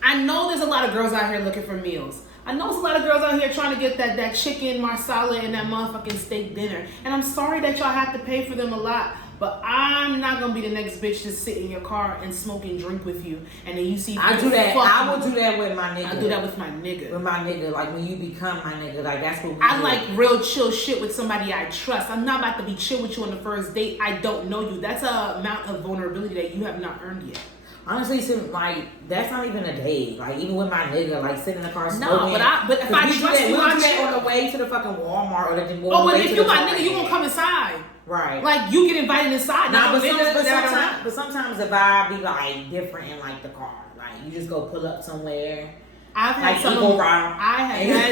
I know there's a lot of girls out here looking for meals. I know there's a lot of girls out here trying to get that chicken marsala and that motherfucking steak dinner. And I'm sorry that y'all have to pay for them a lot. But I'm not going to be the next bitch to sit in your car and smoke and drink with you. And then you see... I do that. I will do that with my nigga. I do that with my nigga. With my nigga. Like when you become my nigga. Like that's what we I do. like real chill shit with somebody I trust. I'm not about to be chill with you on the first date. I don't know you. That's a amount of vulnerability that you have not earned yet. Honestly, like that's not even a date. Like even with my nigga, like sitting in the car smoking. No, but if I trust you, we do that on the way to the fucking Walmart or the. But if you my nigga, you gonna come inside. Right. Like you get invited inside. But sometimes the vibe be like different in like the car. Like you just go pull up somewhere. I've had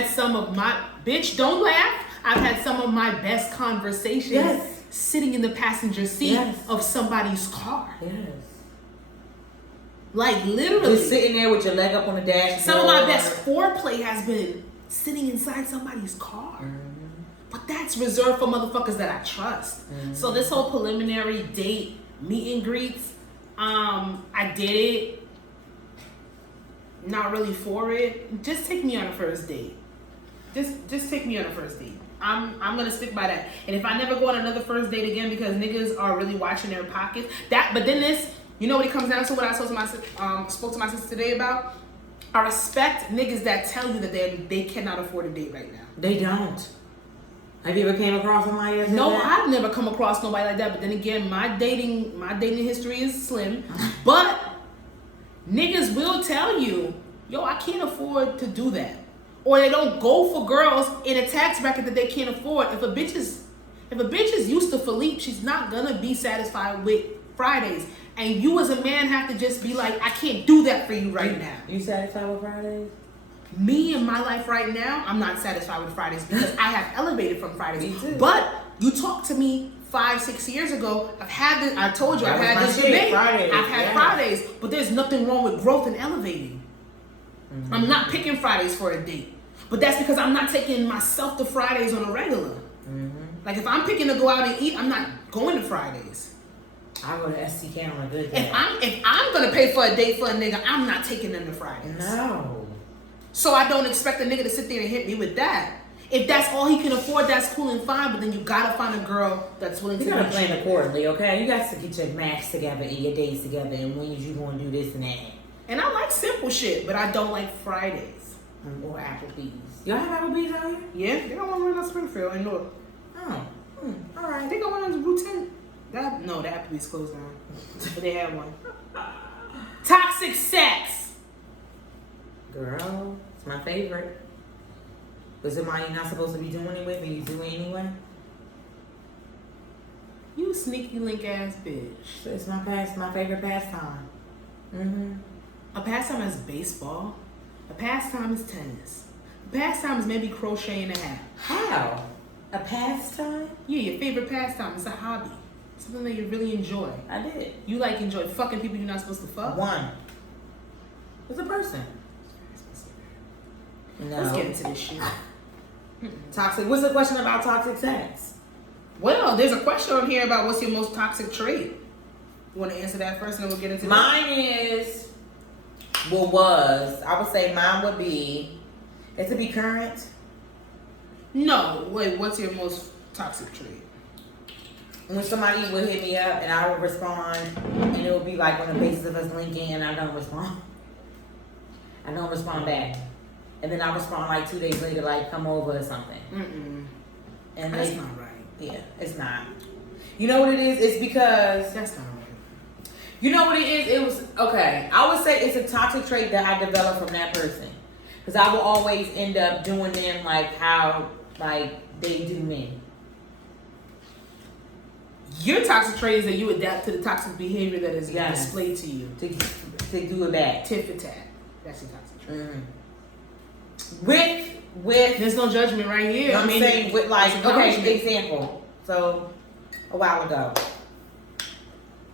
some of my bitch. Don't laugh. I've had some of my best conversations sitting in the passenger seat of somebody's car. Yes. Like literally just sitting there with your leg up on the dashboard. Some of my best foreplay has been sitting inside somebody's car. But that's reserved for motherfuckers that I trust. So this whole preliminary date, meet and greets, I did it. Not really for it. Just take me on a first date. Just take me on a first date. I'm gonna stick by that. And if I never go on another first date again because niggas are really watching their pockets, but then this. You know what it comes down to? What I spoke to my sister today about? I respect niggas that tell you that they cannot afford a date right now. They don't. Have you ever came across somebody like that? No, I've never come across nobody like that. But then again, my dating history is slim. But niggas will tell you, yo, I can't afford to do that. Or they don't go for girls in a tax bracket that they can't afford. If a bitch is used to Philippe, she's not gonna be satisfied with Fridays. And you as a man have to just be like, I can't do that for you right now. You satisfied with Fridays? Me in my life right now, I'm not satisfied with Fridays because I have elevated from Fridays. Me too. But you talked to me 5-6 years ago. I've had this. I told you I've had this debate. Fridays. I've had Fridays, but there's nothing wrong with growth and elevating. Mm-hmm. I'm not picking Fridays for a date, but that's because I'm not taking myself to Fridays on a regular. Mm-hmm. Like if I'm picking to go out and eat, I'm not going to Fridays. I go to ckin on a good day. If I'm gonna pay for a date for a nigga, I'm not taking them to Fridays. No. So I don't expect a nigga to sit there and hit me with that. If that's all he can afford, that's cool and fine. But then you gotta find a girl that's willing to. You gotta plan accordingly, okay? You got to get your match together and your dates together, and when you gonna do this and that. And I like simple shit, but I don't like Fridays. Or Applebee's. Y'all have Applebee's out here? Yeah, they got one right in Springfield in Newark. Oh, all right. I think I went on the Route 10. No, the Applebee's closed down. But they had one. Toxic sex. Girl, it's my favorite. But somebody you're not supposed to be doing it with, and you do it anyway? You sneaky link ass bitch. It's my favorite pastime. Mm-hmm. A pastime is baseball. A pastime is tennis. A pastime is maybe crocheting a hat. How? A pastime? Yeah, your favorite pastime is a hobby. Something that you really enjoy. I did. You like enjoy fucking people you're not supposed to fuck? One. It's a person. No. Let's get into this shit. Toxic. What's the question about toxic sex? Well, there's a question on here about what's your most toxic trait. You want to answer that first and then we'll get into Mine is, I would say mine would be, to be current. No, wait, what's your most toxic trait? When somebody would hit me up and I would respond, and it would be like on the basis of us linking and I don't respond. I don't respond back. And then I respond like 2 days later, like come over or something. And that's not right. Yeah, it's not. You know what it is? It's because that's not right. You know what it is? It was okay. I would say it's a toxic trait that I developed from that person, because I will always end up doing them like how like they do me. Your toxic trait is that you adapt to the toxic behavior that is displayed to you. To do it back. Tit for tat. That's your toxic trait. With there's no judgment right here. You know what I'm saying? With like, okay, example. So a while ago,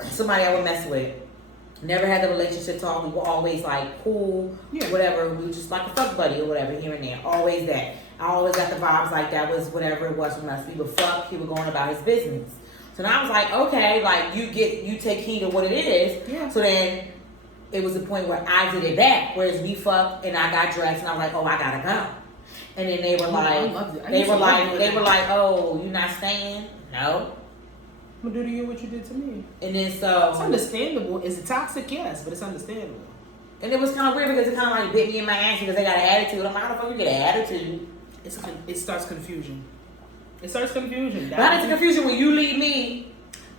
somebody I would mess with, never had the relationship talk. We were always like cool, whatever. We were just like a fuck buddy or whatever, here and there. Always that. I always got the vibes like that was whatever it was from us. We would fuck. He was going about his business. So now I was like, okay, like you take heed of what it is. Yeah. So then it was the point where I did it back, whereas we fucked and I got dressed and I was like, oh, I gotta go. And then they were like, oh, you not staying? No. I'm gonna do to you what you did to me. And then so it's understandable. Is it toxic? Yes, but it's understandable. And it was kind of weird because it kind of like bit me in my ass because they got an attitude. I'm like, how the fuck you get an attitude? It starts confusion. It starts confusion. But how is it confusion when you leave me?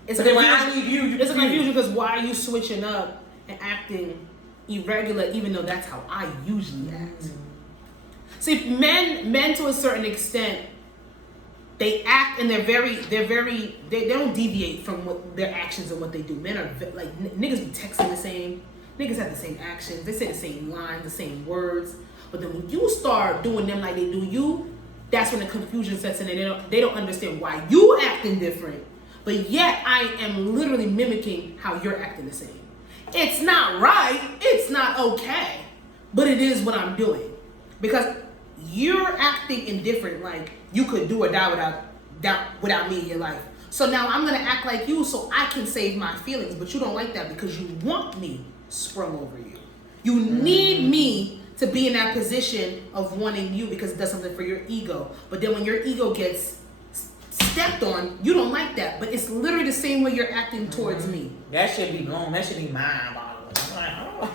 It's a confusion. When I leave you, it's a confusion because why are you switching up and acting irregular even though that's how I usually act? See, men to a certain extent, they act and they don't deviate from what their actions and what they do. Men are like niggas be texting the same, niggas have the same actions, they say the same lines, the same words. But then when you start doing them like they do you, that's when the confusion sets in and they don't understand why you acting different. But yet I am literally mimicking how you're acting the same. It's not right, it's not okay, but it is what I'm doing. Because you're acting indifferent, like you could do or die without me in your life. So now I'm gonna act like you so I can save my feelings, but you don't like that because you want me sprung over you. You need me to be in that position of wanting you because it does something for your ego. But then when your ego gets stepped on, you don't like that. But it's literally the same way you're acting towards me. That should be blown. That should be mind-boggling.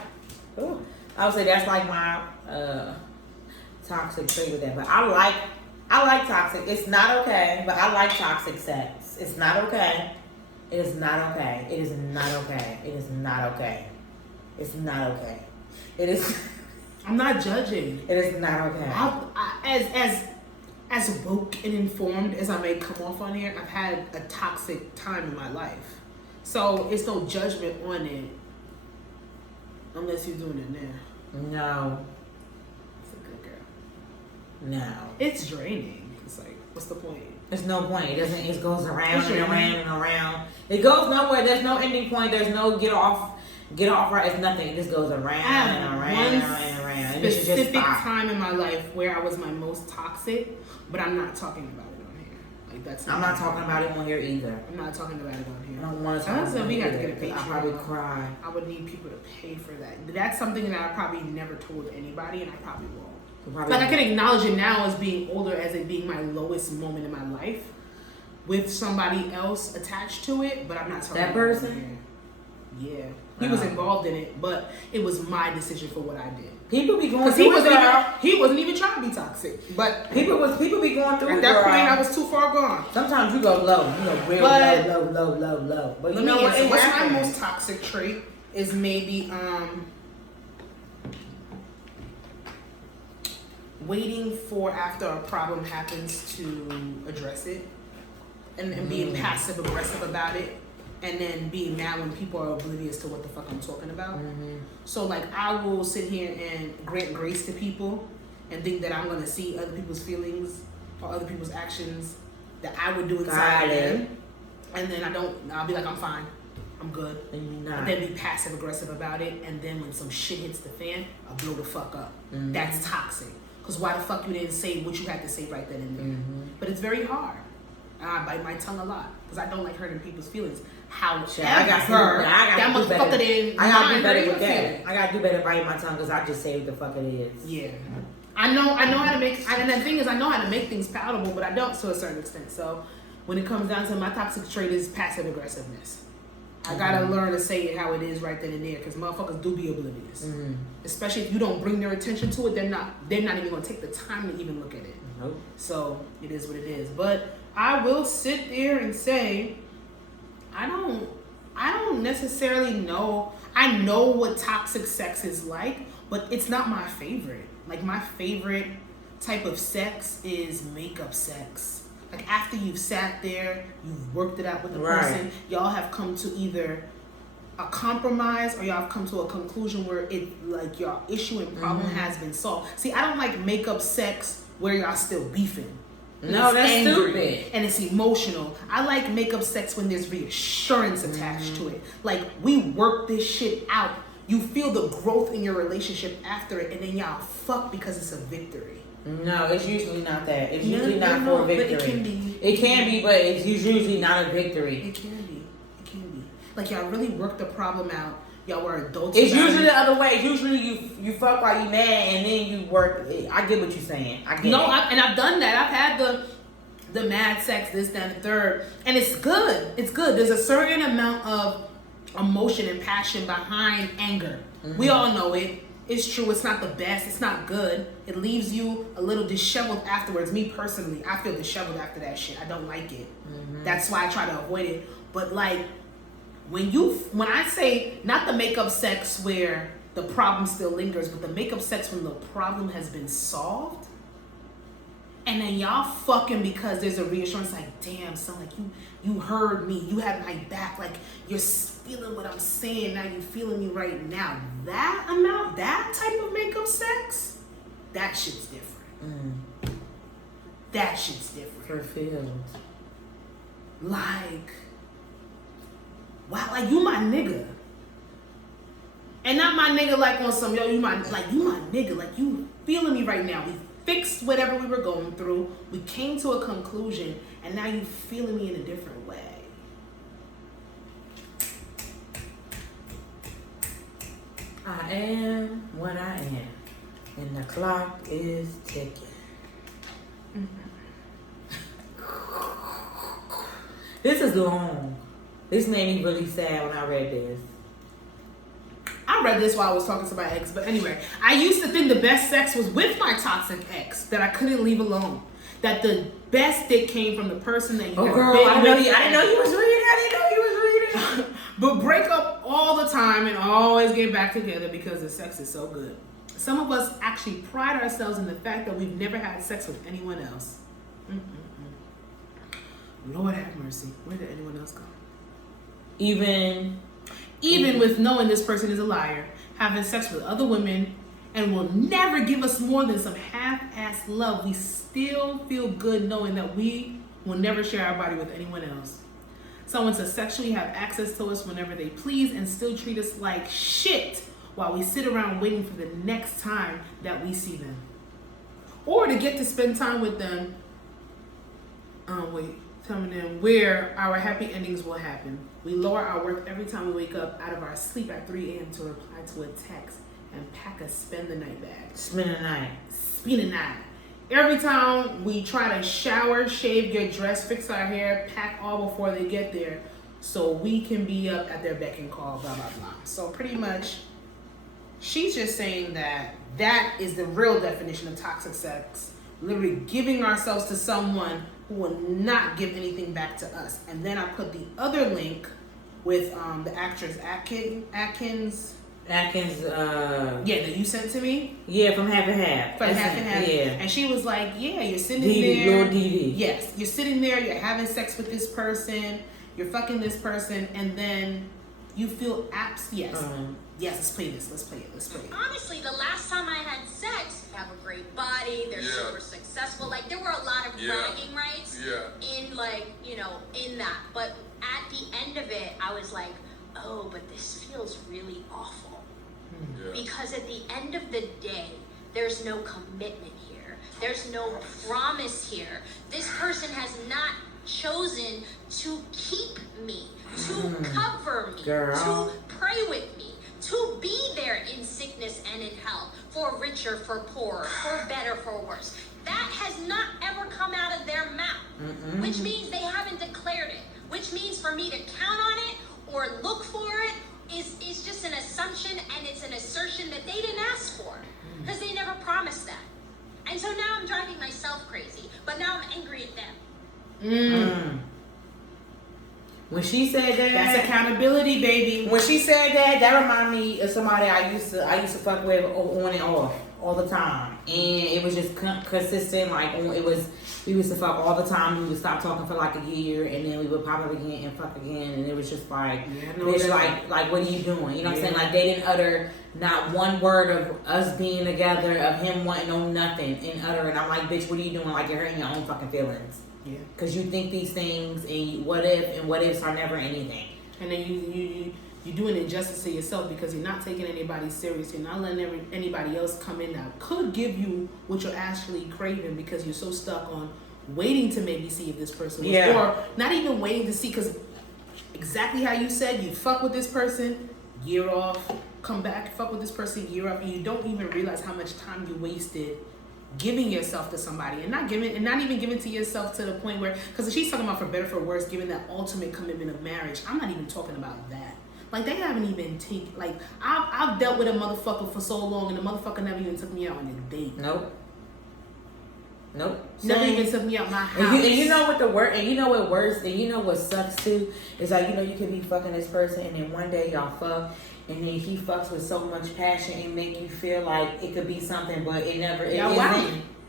Oh. I would say that's like my toxic trait with that. But I like toxic. It's not okay, but I like toxic sex. It's not okay. It is not okay. It is not okay. It is not okay. It's not okay. It is. I'm not judging. It is not okay. As woke and informed as I may come off on here, I've had a toxic time in my life. So it's no judgment on it. Unless you're doing it now. No. It's a good No. It's draining. It's like, what's the point? There's no point. It goes around and around and around. It goes nowhere. There's no ending point. There's no get off right. It's nothing. It just goes around and around and around. Specific time in my life where I was my most toxic, but I'm not talking about it on here. Like that's. I'm not talking about it on here either. I'm not talking about it on here. I don't want to talk about it. We have to get a Patreon. I'll probably cry. I would need people to pay for that. That's something that I probably never told anybody, and I probably won't. Like I can acknowledge it now as being older, as it being my lowest moment in my life, with somebody else attached to it. But I'm not talking that about person. Yeah, he was involved in it, but it was my decision for what I did. People be going because he wasn't even trying to be toxic, but people be going through. At that point, I was too far gone. Sometimes you go low, real low. But you know what? What's my most toxic trait is maybe waiting for after a problem happens to address it, and being passive aggressive about it, and then being mad when people are oblivious to what the fuck I'm talking about. So like I will sit here and grant grace to people and think that I'm gonna see other people's feelings or other people's actions that I would do inside them, and then I'll be like, I'm fine, I'm good, and then be passive aggressive about it, and then when some shit hits the fan, I'll blow the fuck up. That's toxic. Because why the fuck you didn't say what you had to say right then and there? But it's very hard. And I bite my tongue a lot because I don't like hurting people's feelings. However, that motherfucker didn't. I gotta do better with that. I gotta do better biting my tongue because I just say what the fuck it is. Yeah. I know how to make, and the thing is, I know how to make things palatable, but I don't to a certain extent. So when it comes down to my toxic trait is passive aggressiveness. I gotta learn to say it how it is right then and there, because motherfuckers do be oblivious. Especially if you don't bring their attention to it, they're not even gonna take the time to even look at it. So it is what it is. But I will sit there and say, I don't necessarily know. I know what toxic sex is like, but it's not my favorite. Like my favorite type of sex is makeup sex. Like after you've sat there, you've worked it out with the person, y'all have come to either a compromise or y'all have come to a conclusion where it like your issue and problem has been solved. See, I don't like makeup sex where y'all still beefing. No, that's stupid. And it's emotional. I like makeup sex when there's reassurance attached to it. Like we work this shit out. You feel the growth in your relationship after it, and then y'all fuck because it's a victory. No, it's usually not that. It's usually not for a victory. But it can be. It can be, but it's usually not a victory. It can be. It can be. Like y'all really worked the problem out. Y'all were adults. It's usually the other way. Usually you fuck while you mad, and then you work. I get what you're saying. I get it. And I've done that. I've had the mad sex, this, that, and the third, and it's good. It's good. There's a certain amount of emotion and passion behind anger. We all know it. It's true. It's not the best. It's not good. It leaves you a little disheveled afterwards. Me personally, I feel disheveled after that shit. I don't like it. That's why I try to avoid it. But like when I say not the makeup sex where the problem still lingers, but the makeup sex when the problem has been solved, and then y'all fucking because there's a reassurance like, damn son, like you heard me, you had my back, like you're feeling what I'm saying, now you feeling me right now. That type of makeup sex, that shit's different. That shit's different. Fulfilled. Like, wow, like you my nigga. And not my nigga like on some, yo, you my nigga, like you feeling me right now. We fixed whatever we were going through. We came to a conclusion, and now you feeling me in a different way. I am what I am, and the clock is ticking. This is long. This made me really sad when I read this. I read this while I was talking to my ex, but anyway, I used to think the best sex was with my toxic ex that I couldn't leave alone. That the best dick came from the person that you have been with. I didn't know you was reading. But break up all the time and always get back together because the sex is so good. Some of us actually pride ourselves in the fact that we've never had sex with anyone else. Lord have mercy. Where did anyone else go? Even with knowing this person is a liar, having sex with other women and will never give us more than some half-assed love, we still feel good knowing that we will never share our body with anyone else. Someone to sexually have access to us whenever they please and still treat us like shit while we sit around waiting for the next time that we see them. Or to get to spend time with them, telling them where our happy endings will happen. We lower our worth every time we wake up out of our sleep at 3 a.m. to reply to a text and pack a spend the night bag. Spend the night. Spend the night. Every time we try to shower, shave, get dressed, fix our hair, pack all before they get there so we can be up at their beck and call, blah, blah, blah. So pretty much, she's just saying that that is the real definition of toxic sex. Literally giving ourselves to someone who will not give anything back to us. And then I put the other link with the actress Atkins. Yeah, that you sent to me. Yeah, from Half and Half. From Half and Half. Yeah. And she was like, yeah, you're sitting DD, there. Lord DD. Yes, you're sitting there, you're having sex with this person, you're fucking this person, and then you feel yes, let's play this. Let's play it. Honestly, the last time I had sex, you have a great body, they're super successful. Like, there were a lot of bragging rights in, like, you know, in that. But at the end of it, I was like, oh, but this feels really awful. Because at the end of the day, there's no commitment here. There's no promise here. This person has not chosen to keep me, to cover me, to pray with me, to be there in sickness and in health, for richer, for poorer, for better, for worse. That has not ever come out of their mouth, which means they haven't declared it, which means for me to count on it or look for it is just an assumption, and it's an assertion that they didn't ask for because they never promised that. And so now I'm driving myself crazy, but now I'm angry at them. When she said that, that's accountability, baby. When she said that, that reminded me of somebody I used to fuck with on and off all the time, and it was just consistent. Like we used to fuck all the time. We would stop talking for like a year, and then we would pop up again and fuck again, and it was just like, bitch, like what are you doing? You know what I'm saying? Like they didn't utter not one word of us being together, of him wanting no nothing, and uttering. I'm like, bitch, what are you doing? Like you're hurting your own fucking feelings. Yeah. Because you think these things, and what ifs are never anything. And then you're doing injustice to yourself because you're not taking anybody serious. You're not letting anybody else come in that could give you what you're actually craving because you're so stuck on waiting to maybe see if this person was, or not even waiting to see, because exactly how you said, you fuck with this person, year off, come back, fuck with this person, year off, and you don't even realize how much time you wasted giving yourself to somebody, and not even giving to yourself to the point where, because she's talking about for better for worse, giving that ultimate commitment of marriage. I'm not even talking about that. Like they haven't even taken, like I've dealt with a motherfucker for so long, and the motherfucker never even took me out on a date. Nope. Never even took me out my house. And you know what worse, and you know what sucks too, is like, you know, you could be fucking this person, and then one day y'all fuck, and then he fucks with so much passion and make you feel like it could be something, but it never is.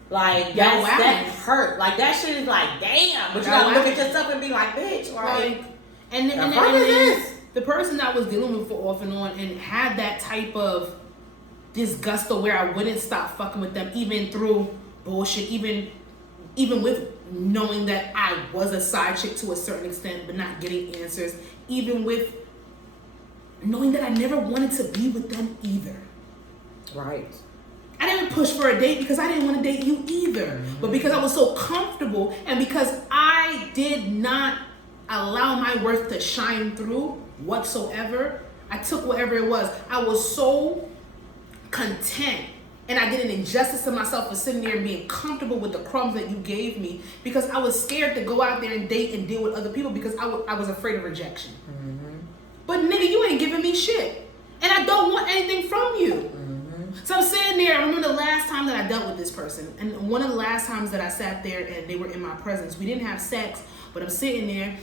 Like that hurt. Like that shit is like, damn. But you gotta look at yourself and be like, bitch. Like, and then the person that I was dealing with for off and on and had that type of disgust where I wouldn't stop fucking with them, even through bullshit, even with knowing that I was a side chick to a certain extent, but not getting answers, even with knowing that I never wanted to be with them either. Right. I didn't push for a date because I didn't want to date you either. But because I was so comfortable and because I did not allow my worth to shine through whatsoever, I took whatever it was. I was so content, and I did an injustice to myself for sitting there and being comfortable with the crumbs that you gave me, because I was scared to go out there and date and deal with other people because I was afraid of rejection. But nigga, you ain't giving me shit, and I don't want anything from you. So I'm sitting there. I remember the last time that I dealt with this person, and one of the last times that I sat there and they were in my presence. We didn't have sex, but I'm sitting there,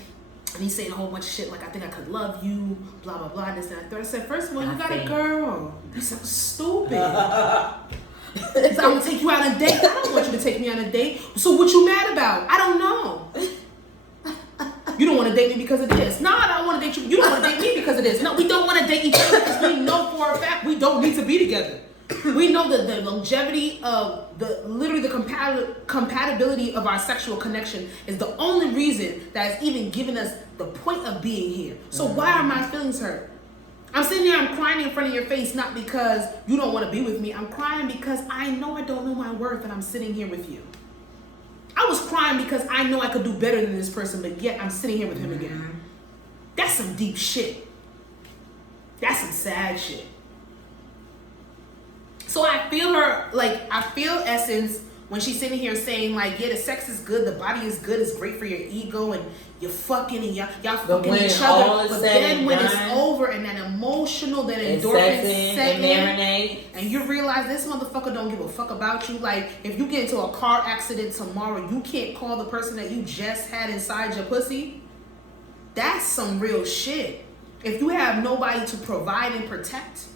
and he's saying a whole bunch of shit like, I think I could love you, blah blah blah, this and that. I said, first of all, you got a girl. You so stupid. So I'm gonna take you on a date. I don't want you to take me on a date. So what you mad about? I don't know. You don't want to date me because of this. No, I don't want to date you. You don't want to date me because of this. No, we don't want to date each other because we know for a fact we don't need to be together. We know that the longevity of the compatibility of our sexual connection is the only reason that is even giving us the point of being here. So why are my feelings hurt? I'm sitting here, I'm crying in front of your face, not because you don't want to be with me. I'm crying because I know I don't know my worth and I'm sitting here with you. I was crying because I know I could do better than this person, but yet I'm sitting here with him again. That's some deep shit. That's some sad shit. So I feel her, like, I feel Essence when she's sitting here saying, like, yeah, the sex is good, the body is good, it's great for your ego, and you're fucking, and y'all fucking each other. But then when it's over, and that emotional, that endorphin set in, and you realize this motherfucker don't give a fuck about you. Like, if you get into a car accident tomorrow, you can't call the person that you just had inside your pussy. That's some real shit. If you have nobody to provide and protect,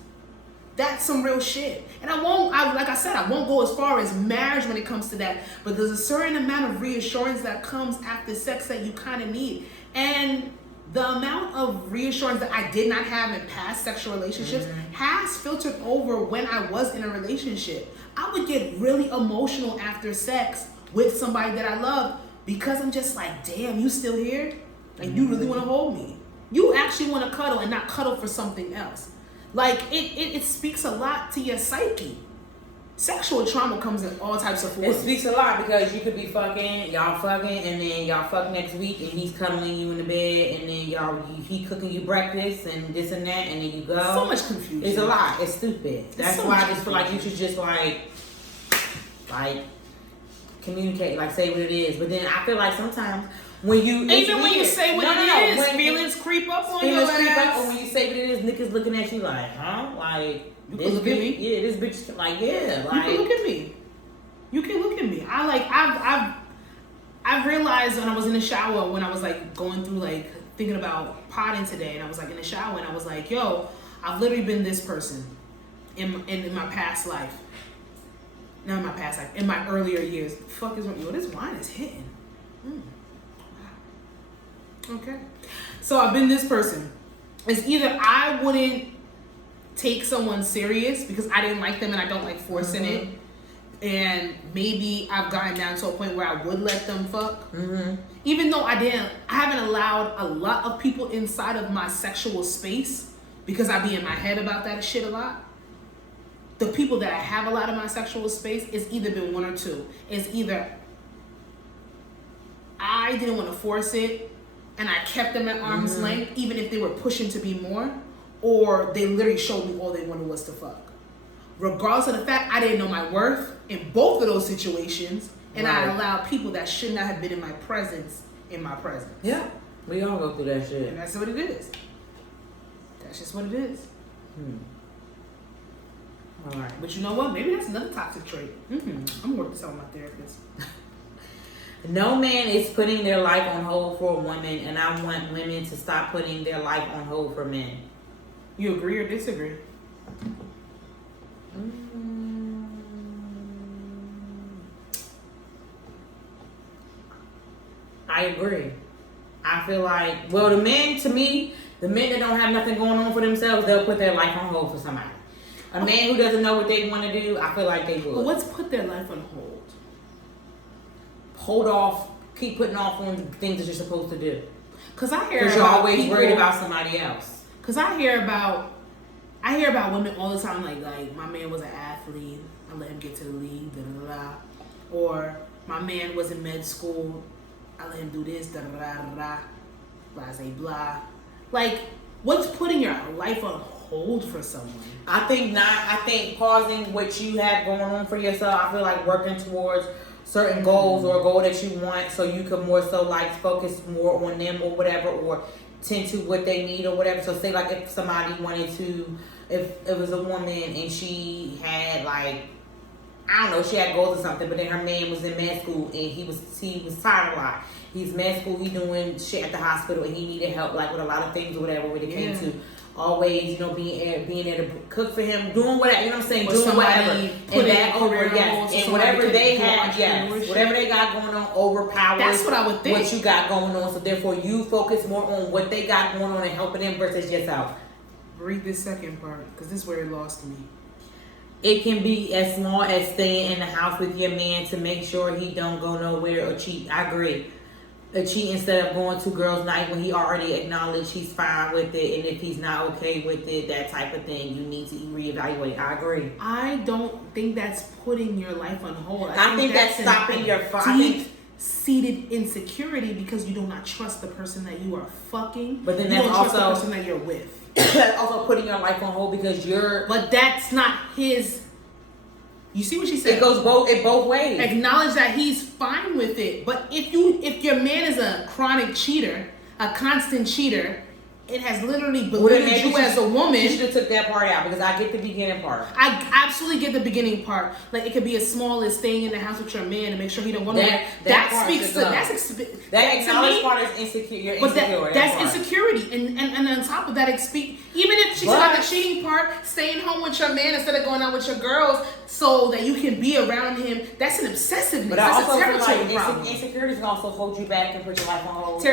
that's some real shit. And like I said, I won't go as far as marriage when it comes to that, but there's a certain amount of reassurance that comes after sex that you kind of need. And the amount of reassurance that I did not have in past sexual relationships has filtered over when I was in a relationship. I would get really emotional after sex with somebody that I love because I'm just like, damn, you still here? And you really want to hold me. You actually want to cuddle and not cuddle for something else. Like, it speaks a lot to your psyche. Sexual trauma comes in all types of forms. It speaks a lot because you could be y'all fucking, and then y'all fuck next week, and he's cuddling you in the bed, and then he cooking you breakfast, and this and that, and then you go. So much confusion. It's a lot. It's stupid. That's so why I just feel like you should just like communicate, like say what it is. But then I feel like sometimes when you even when you say what it is, feelings creep up on your ass. Or when you say what it is, niggas looking at you like, huh? Like, you can look at me. Yeah, this bitch, like, yeah, like, you can look at me. You can look at me. I've realized when I was in the shower, when I was like going through like thinking about potting today, and I was like in the shower, and I was like, yo, I've literally been this person in my past life. Not in my past life, in my earlier years. The fuck is yo? This wine is hitting. Okay, so I've been this person. It's either I wouldn't take someone serious because I didn't like them and I don't like forcing it, and maybe I've gotten down to a point where I would let them fuck, even though I haven't allowed a lot of people inside of my sexual space because I be in my head about that shit a lot. The people that I have a lot of my sexual space, it's either been one or two. It's either I didn't want to force it and I kept them at arm's length, even if they were pushing to be more, or they literally showed me all they wanted was to fuck. Regardless of the fact I didn't know my worth in both of those situations, and I allowed people that should not have been in my presence in my presence. Yeah, we all go through that shit. And that's what it is. That's just what it is. All right. But you know what? Maybe that's another toxic trait. I'm gonna work this out with my therapist. No man is putting their life on hold for a woman, and I want women to stop putting their life on hold for men. You agree or disagree? I agree. I feel like, well, the men that don't have nothing going on for themselves, they'll put their life on hold for somebody. A man who doesn't know what they want to do, I feel like they would. But what's put their life on hold? Hold off, keep putting off on things that you're supposed to do. Because I hear about you're always worried about somebody else. Because I hear about women all the time, like my man was an athlete, I let him get to the league, da da da. Or my man was in med school, I let him do this, da da da da da. Blah, say blah. Like, what's putting your life on hold for someone? I think pausing what you have going on for yourself. I feel like working towards certain goals or a goal that you want, so you could more so like focus more on them or whatever, or tend to what they need or whatever. So say like if somebody wanted to, if it was a woman and she had like, I don't know, she had goals or something, but then her man was in med school and he was tired a lot. He's med school, he doing shit at the hospital, and he needed help like with a lot of things or whatever when it came to always, being there to cook for him, doing whatever, you know what I'm saying, or doing whatever. And that and whatever they have, whatever they got going on overpowers that's what I would think. What you got going on, so therefore you focus more on what they got going on and helping them versus yourself. Read this second part, because this is where it lost me. it can be as small as staying in the house with your man to make sure he don't go nowhere or cheat. I agree. A cheat instead of going to girls' night when he already acknowledged he's fine with it, and if he's not okay with it, that type of thing, you need to reevaluate. I agree. I don't think that's putting your life on hold. I think that's stopping your deep-seated insecurity because you do not trust the person that you are fucking. But then you that's don't also trust the person that you're with. That's also putting your life on hold because you're. But that's not his. You see what she said? It goes both ways. Acknowledge that he's fine with it. But if your man is a chronic cheater, a constant cheater, it has literally belittled you as a woman. You should have took that part out because I get the beginning part. I absolutely get the beginning part. Like it could be as small as staying in the house with your man and make sure he don't go nowhere. That speaks to that acknowledged part is insecure. You're insecure. But that's insecurity, and on top of that, even if she's not the cheating part, staying home with your man instead of going out with your girls so that you can be around him. That's an obsessiveness. But that's I also a territory feel like problem. insecurities can also hold you back and put your life on hold.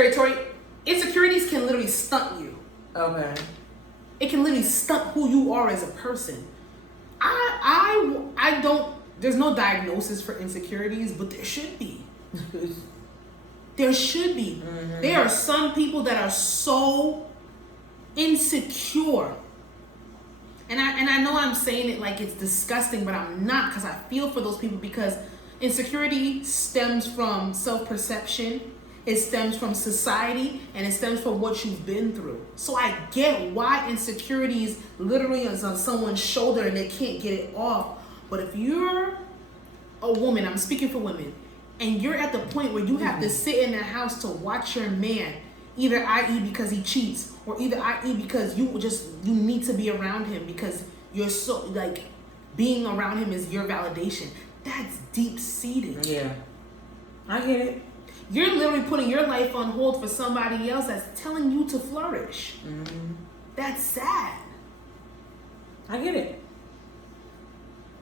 Insecurities can literally stunt you. Okay. It can literally stunt who you are as a person. I don't. There's no diagnosis for insecurities, but there should be. There should be. Mm-hmm. There are some people that are so insecure. And I know I'm saying it like it's disgusting, but I'm not, because I feel for those people, because insecurity stems from self-perception. It stems from society, and it stems from what you've been through. So I get why insecurities literally is on someone's shoulder and they can't get it off. But if you're a woman, I'm speaking for women, and you're at the point where you have to sit in the house to watch your man, either i.e. because he cheats, or either i.e. because you need to be around him because you're so, like, being around him is your validation. That's deep-seated. Yeah. I get it. You're literally putting your life on hold for somebody else that's telling you to flourish. Mm-hmm. That's sad. I get it.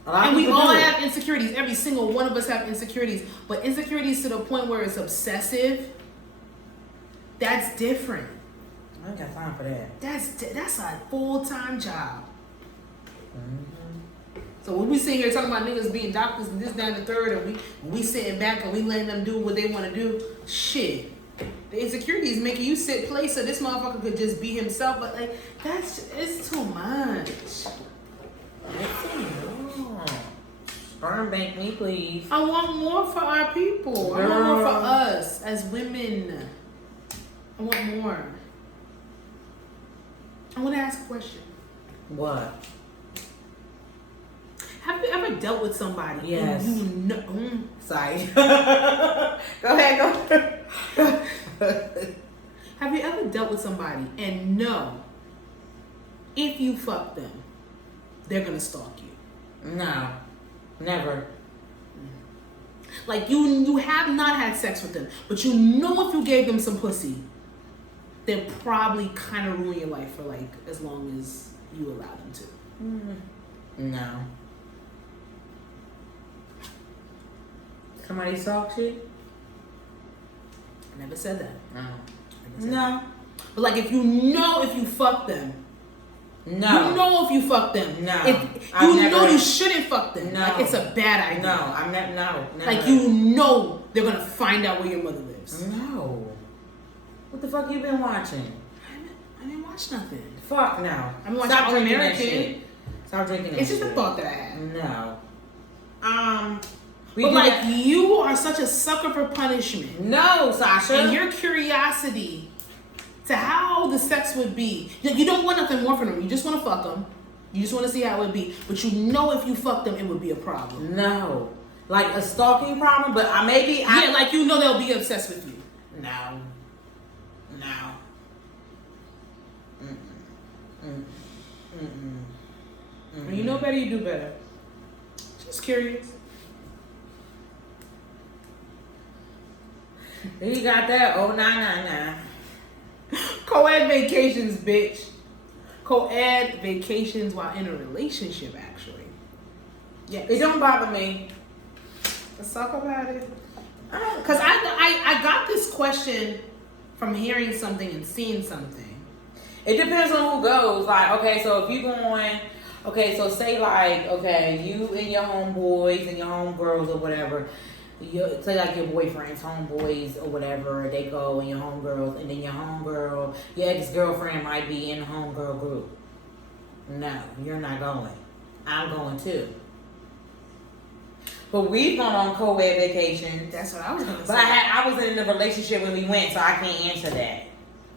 And we all have insecurities. Every single one of us have insecurities. But insecurities to the point where it's obsessive, that's different. I ain't got time for that. That's a full-time job. Mm-hmm. So when we sit here talking about niggas being doctors and this, that, and the third, and we sitting back and we letting them do what they want to do, shit. The insecurity is making you sit place so this motherfucker could just be himself, but like it's too much. Sperm bank me, please. I want more for our people. Girl. I want more for us as women. I want more. I want to ask a question. What? Have you ever dealt with somebody? Yes. And you know, Sorry. Go ahead. Have you ever dealt with somebody and know if you fuck them, they're gonna stalk you? No, never. Like you have not had sex with them, but you know if you gave them some pussy, they'll probably kind of ruin your life for like as long as you allow them to. No. Somebody stalk you? I never said that. No. But like if you fuck them. No. You know if you fuck them. No. You shouldn't fuck them. No. Like it's a bad idea. No, I'm not. No. Never. Like you know they're gonna find out where your mother lives. No. What the fuck you been watching? I didn't watch nothing. Fuck no. I'm watching All American. Stop drinking that It's just shit. a thought that I had. No. But like you are such a sucker for punishment. No, Sasha. And your curiosity to how the sex would be. You don't want nothing more from them. You just want to fuck them. You just want to see how it would be. But you know if you fuck them, it would be a problem. No. Like a stalking problem, but Yeah, like you know they'll be obsessed with you. No. When you know better, you do better. Just curious. You got that? Oh, nah. Co-ed vacations, bitch. Co-ed vacations while in a relationship, actually. Yes. It don't bother me. Let's talk about it. Because I got this question from hearing something and seeing something. It depends on who goes. Like, okay, so if you going, Okay, so say like, okay, you and your homeboys and your homegirls or whatever. Say like your boyfriend's homeboys or whatever, they go and your homegirls, and then your homegirl, your ex-girlfriend might be in the homegirl group. No, you're not going. I'm going too. But we've gone on co-ed vacations. That's what I was gonna say. But I was in a relationship when we went, so I can't answer that.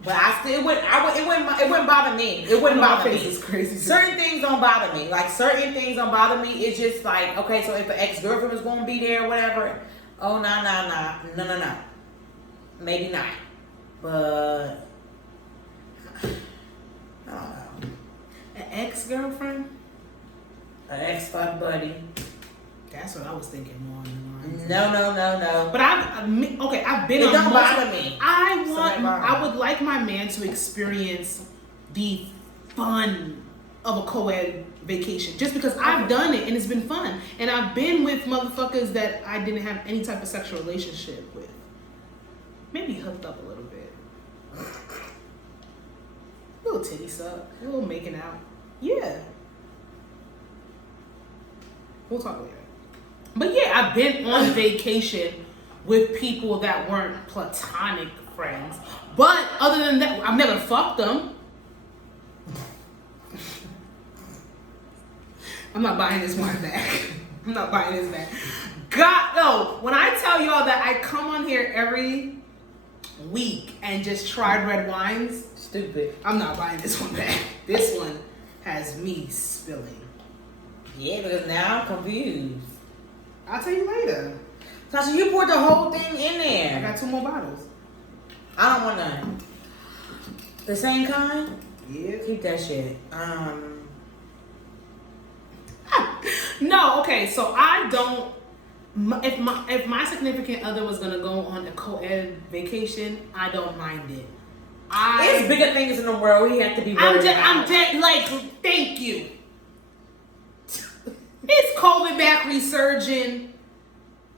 But it wouldn't bother me. It wouldn't bother me. It's crazy. Certain things don't bother me. Like certain things don't bother me. It's just like, okay, so if an ex-girlfriend was gonna be there or whatever, oh no. Maybe not. But I don't know. An ex-girlfriend? An ex-fuck buddy. That's what I was thinking more on the lines. No. But I've been. It don't bother me. I would like my man to experience the fun of a co-ed vacation, just because I've done it and it's been fun, and I've been with motherfuckers that I didn't have any type of sexual relationship with. Maybe hooked up a little bit, a little titty suck, a little making out. Yeah, we'll talk later. But yeah, I've been on vacation with people that weren't platonic friends. But other than that, I've never fucked them. I'm not buying this one back. I'm not buying this back. God, no. When I tell y'all that I come on here every week and just tried red wines, stupid. I'm not buying this one back. This one has me spilling. Yeah, because now I'm confused. I'll tell you later. Sasha, you poured the whole thing in there. I got 2 more bottles. I don't want none. The same kind? Yeah. Keep that shit. No, okay, so I don't. If my significant other was gonna go on a co-ed vacation, I don't mind it. There's bigger things in the world we have to be worried about. I'm dead. Like, thank you. It's COVID back resurging.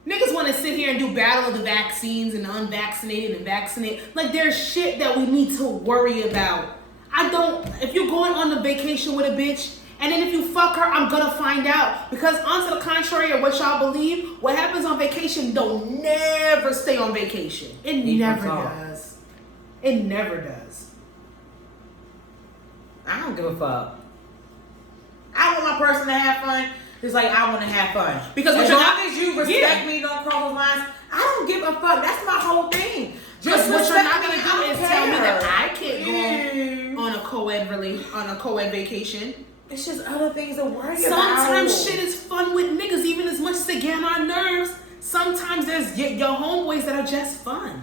Niggas want to sit here and do battle of the vaccines and the unvaccinated and vaccinated. Like, there's shit that we need to worry about. If you're going on a vacation with a bitch, and then if you fuck her, I'm gonna find out. Because on to the contrary of what y'all believe, what happens on vacation don't never stay on vacation. It never does. It never does. I don't give a fuck. I want my person to have fun. It's like I want to have fun. Because as long as you respect me, don't cross those lines, I don't give a fuck. That's my whole thing. Just what you're not gonna do is tell me that I can't go on a co-ed vacation. It's just other things to worry about. Sometimes shit is fun with niggas, even as much as they get on our nerves. Sometimes there's your homeboys that are just fun.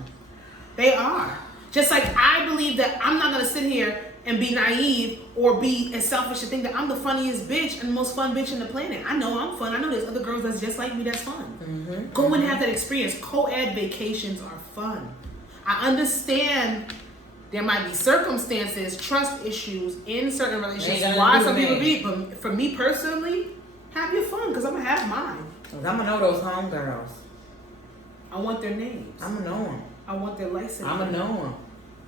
They are. Just like I believe that I'm not gonna sit here and be naive or be as selfish to think that I'm the funniest bitch and the most fun bitch on the planet. I know I'm fun. I know there's other girls that's just like me that's fun. Mm-hmm. Go and have that experience. Co-ed vacations are fun. I understand there might be circumstances, trust issues in certain relationships. Why some people be, but for me personally, have your fun because I'm gonna have mine. I'm gonna know those homegirls. I want their names. I'm gonna know them. I want their license. I'm gonna know them.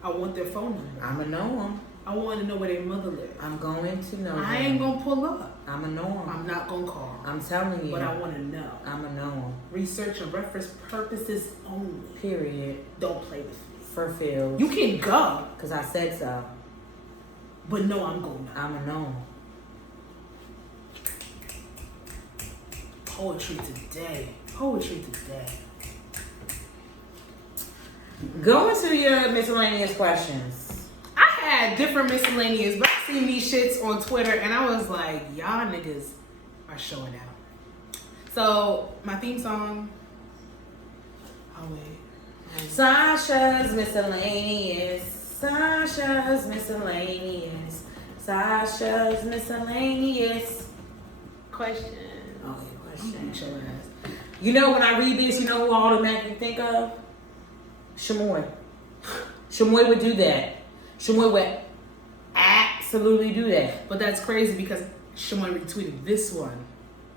I want their phone number. I'm gonna know them. I want to know where their mother lives. I'm going to know them. I ain't gonna pull up. I'm gonna know them. I'm not gonna call. I'm telling you. But I want to know. I'm gonna know them. Research and reference purposes only. Period. Don't play with me. For Phil. You can go. Because I said so. But no, I'm going now. I'm gonna know. Poetry today. Poetry today. Go into your miscellaneous questions. I had different miscellaneous, but I seen these shits on Twitter and I was like, y'all niggas are showing out. So, my theme song. Oh, wait. Sasha's miscellaneous. Sasha's miscellaneous. Sasha's miscellaneous. Question. Okay, question. You know when I read this, you know who I automatically think of? Shamoy. Shamoy would do that. Shamoy would absolutely do that. But that's crazy because Shamoy retweeted this one.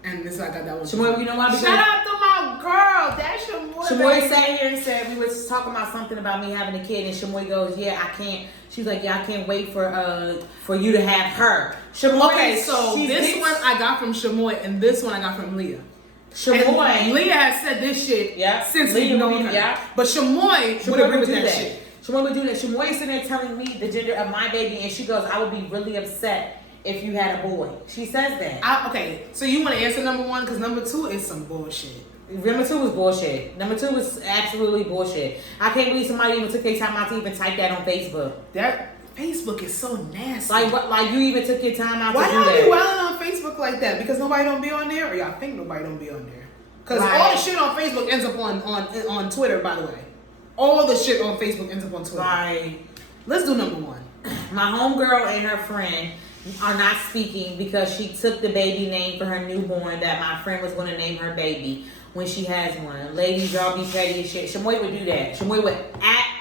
And this I got that one. Shamoy, you know why? Shout out to my girl. That's Shamoy. Shamoy sat here and said we was talking about something about me having a kid, and Shamoy goes, "Yeah, I can't." She's like, "Yeah, I can't wait for you to have her." Shamoy, okay, so this one I got from Shamoy, and this one I got from Leah. Shamoy, and Leah has said this shit since we've known her. Yeah. But Shamoy would agree with that shit. Shamoy would do that. Shamoy is sitting there telling me the gender of my baby, and she goes, "I would be really upset if you had a boy." She says that. Okay, so you want to answer number one? Because number two is some bullshit. Number two was bullshit. Number two was absolutely bullshit. I can't believe somebody even took their time out to even type that on Facebook. That Facebook is so nasty. Like what? Like you even took your time out Why to do that? Why y'all be wilding on Facebook like that? Because nobody don't be on there, or y'all think nobody don't be on there? Because all the shit on Facebook ends up on Twitter. By the way, all the shit on Facebook ends up on Twitter. Right. Let's do number one. My homegirl and her friend are not speaking because she took the baby name for her newborn that my friend was going to name her baby when she has one. Ladies, y'all be petty as shit. Shamoy would do that. Shamoy would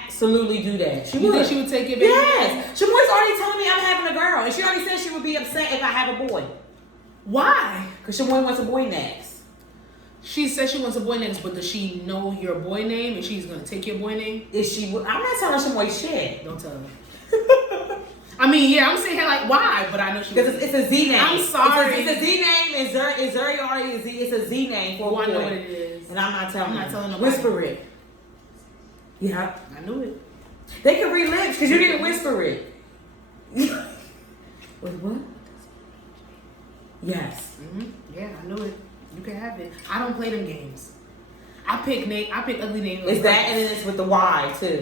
absolutely do that. You think she would take your baby? Yes. Shamoy's already telling me I'm having a girl, and she already said she would be upset if I have a boy. Why? Because Shamoy wants a boy next. She says she wants a boy next, but does she know your boy name and she's gonna take your boy name? I'm not telling Shamoy shit. Don't tell her. I mean, yeah, I'm saying her like why, but I know she. Because it's a Z name. I'm sorry. It's a Z name, and Zuri already is Z. It's a Z name for a boy. I know what it is, and I'm not telling. nobody. Whisper it. Yeah, I knew it. They can read lips because you didn't whisper it. Wait, what? Yes. Mm-hmm. Yeah, I knew it. You can have it. I don't play them games. I pick ugly names. It's that, and then it's with the Y too,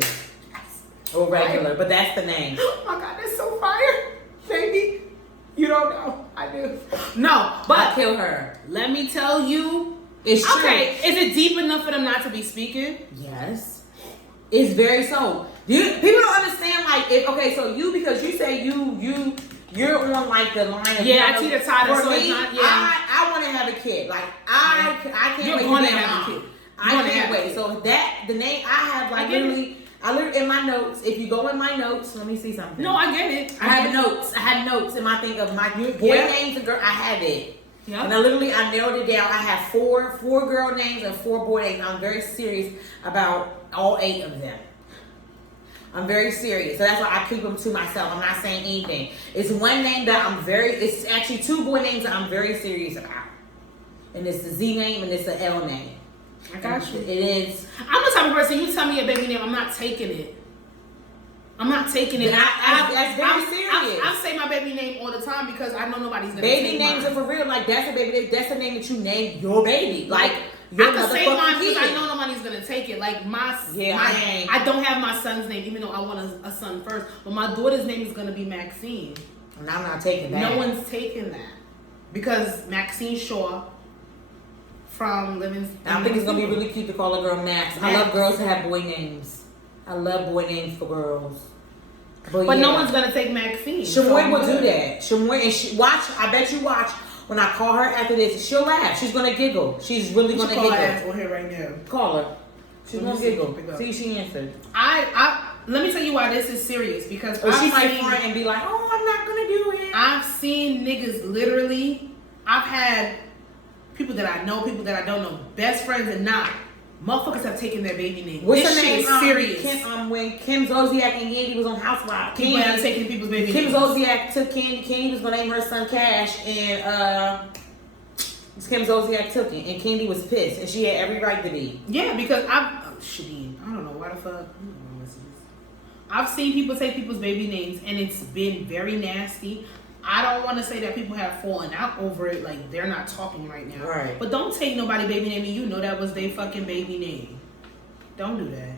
or regular, but that's the name. Oh my God, that's so fire, baby. You don't know. I do. No, but I'll kill her. Let me tell you, it's true. Okay, is it deep enough for them not to be speaking? Yes. It's very so. People don't understand, like, so you, because you say you're on, like, the line of... Yeah, I teeter-totter, so me, it's not... Yeah. I want to have a kid. Like, I can't wait to going to have have a kid. I can't wait. So the name I have, like, I literally, in my notes, if you go in my notes, let me see something. No, I get it. I had notes in my thing of my boy names and girl. I have it. Yeah. And I narrowed it down. I have four girl names and 4 boy names. I'm very serious about all 8 of them. I'm very serious. So that's why I keep them to myself. I'm not saying anything. It's one name that it's actually 2 boy names that I'm very serious about. And it's the Z name and it's the L name. I got you. It is. I'm the type of person, you tell me your baby name, I'm not taking it. I'm not taking it. That's very serious. I say my baby name all the time because I know nobody's gonna baby names mine. Are for real. Like that's a baby. That's the name that you name your baby. Like I can say mine because I know nobody's gonna take it. Like I don't have my son's name, even though I want a son first. But my daughter's name is gonna be Maxine. And I'm not taking that. No one's taking that because Maxine Shaw from Living. I think it's gonna be really cute to call a girl Max. I love girls that have boy names. I love boy names for girls. But no one's gonna take Maxine. Shamoy will do that. Shamoy and watch. I bet you watch. When I call her after this, she'll laugh. She's gonna giggle. She's really gonna giggle. Call her ass on here right now. Call her. She's gonna giggle. See, she answered. Let me tell you why this is serious because she might front and be like, "Oh, I'm not gonna do it." I've seen niggas literally. I've had people that I know, people that I don't know, best friends and not. Motherfuckers have taken their baby name. What's this her name? Shit is serious. When Kim Zodiac and Candy was on Housewives, people have taken people's baby Kim names. Zodiac took Candy. Candy was gonna name her son Cash, and Kim Zodiac took it, and Candy was pissed, and she had every right to be. Yeah, because I don't know why the fuck. I've seen people take people's baby names, and it's been very nasty. I don't want to say that people have fallen out over it, like they're not talking right now. Right. But don't take nobody baby name and you know that was their fucking baby name. Don't do that.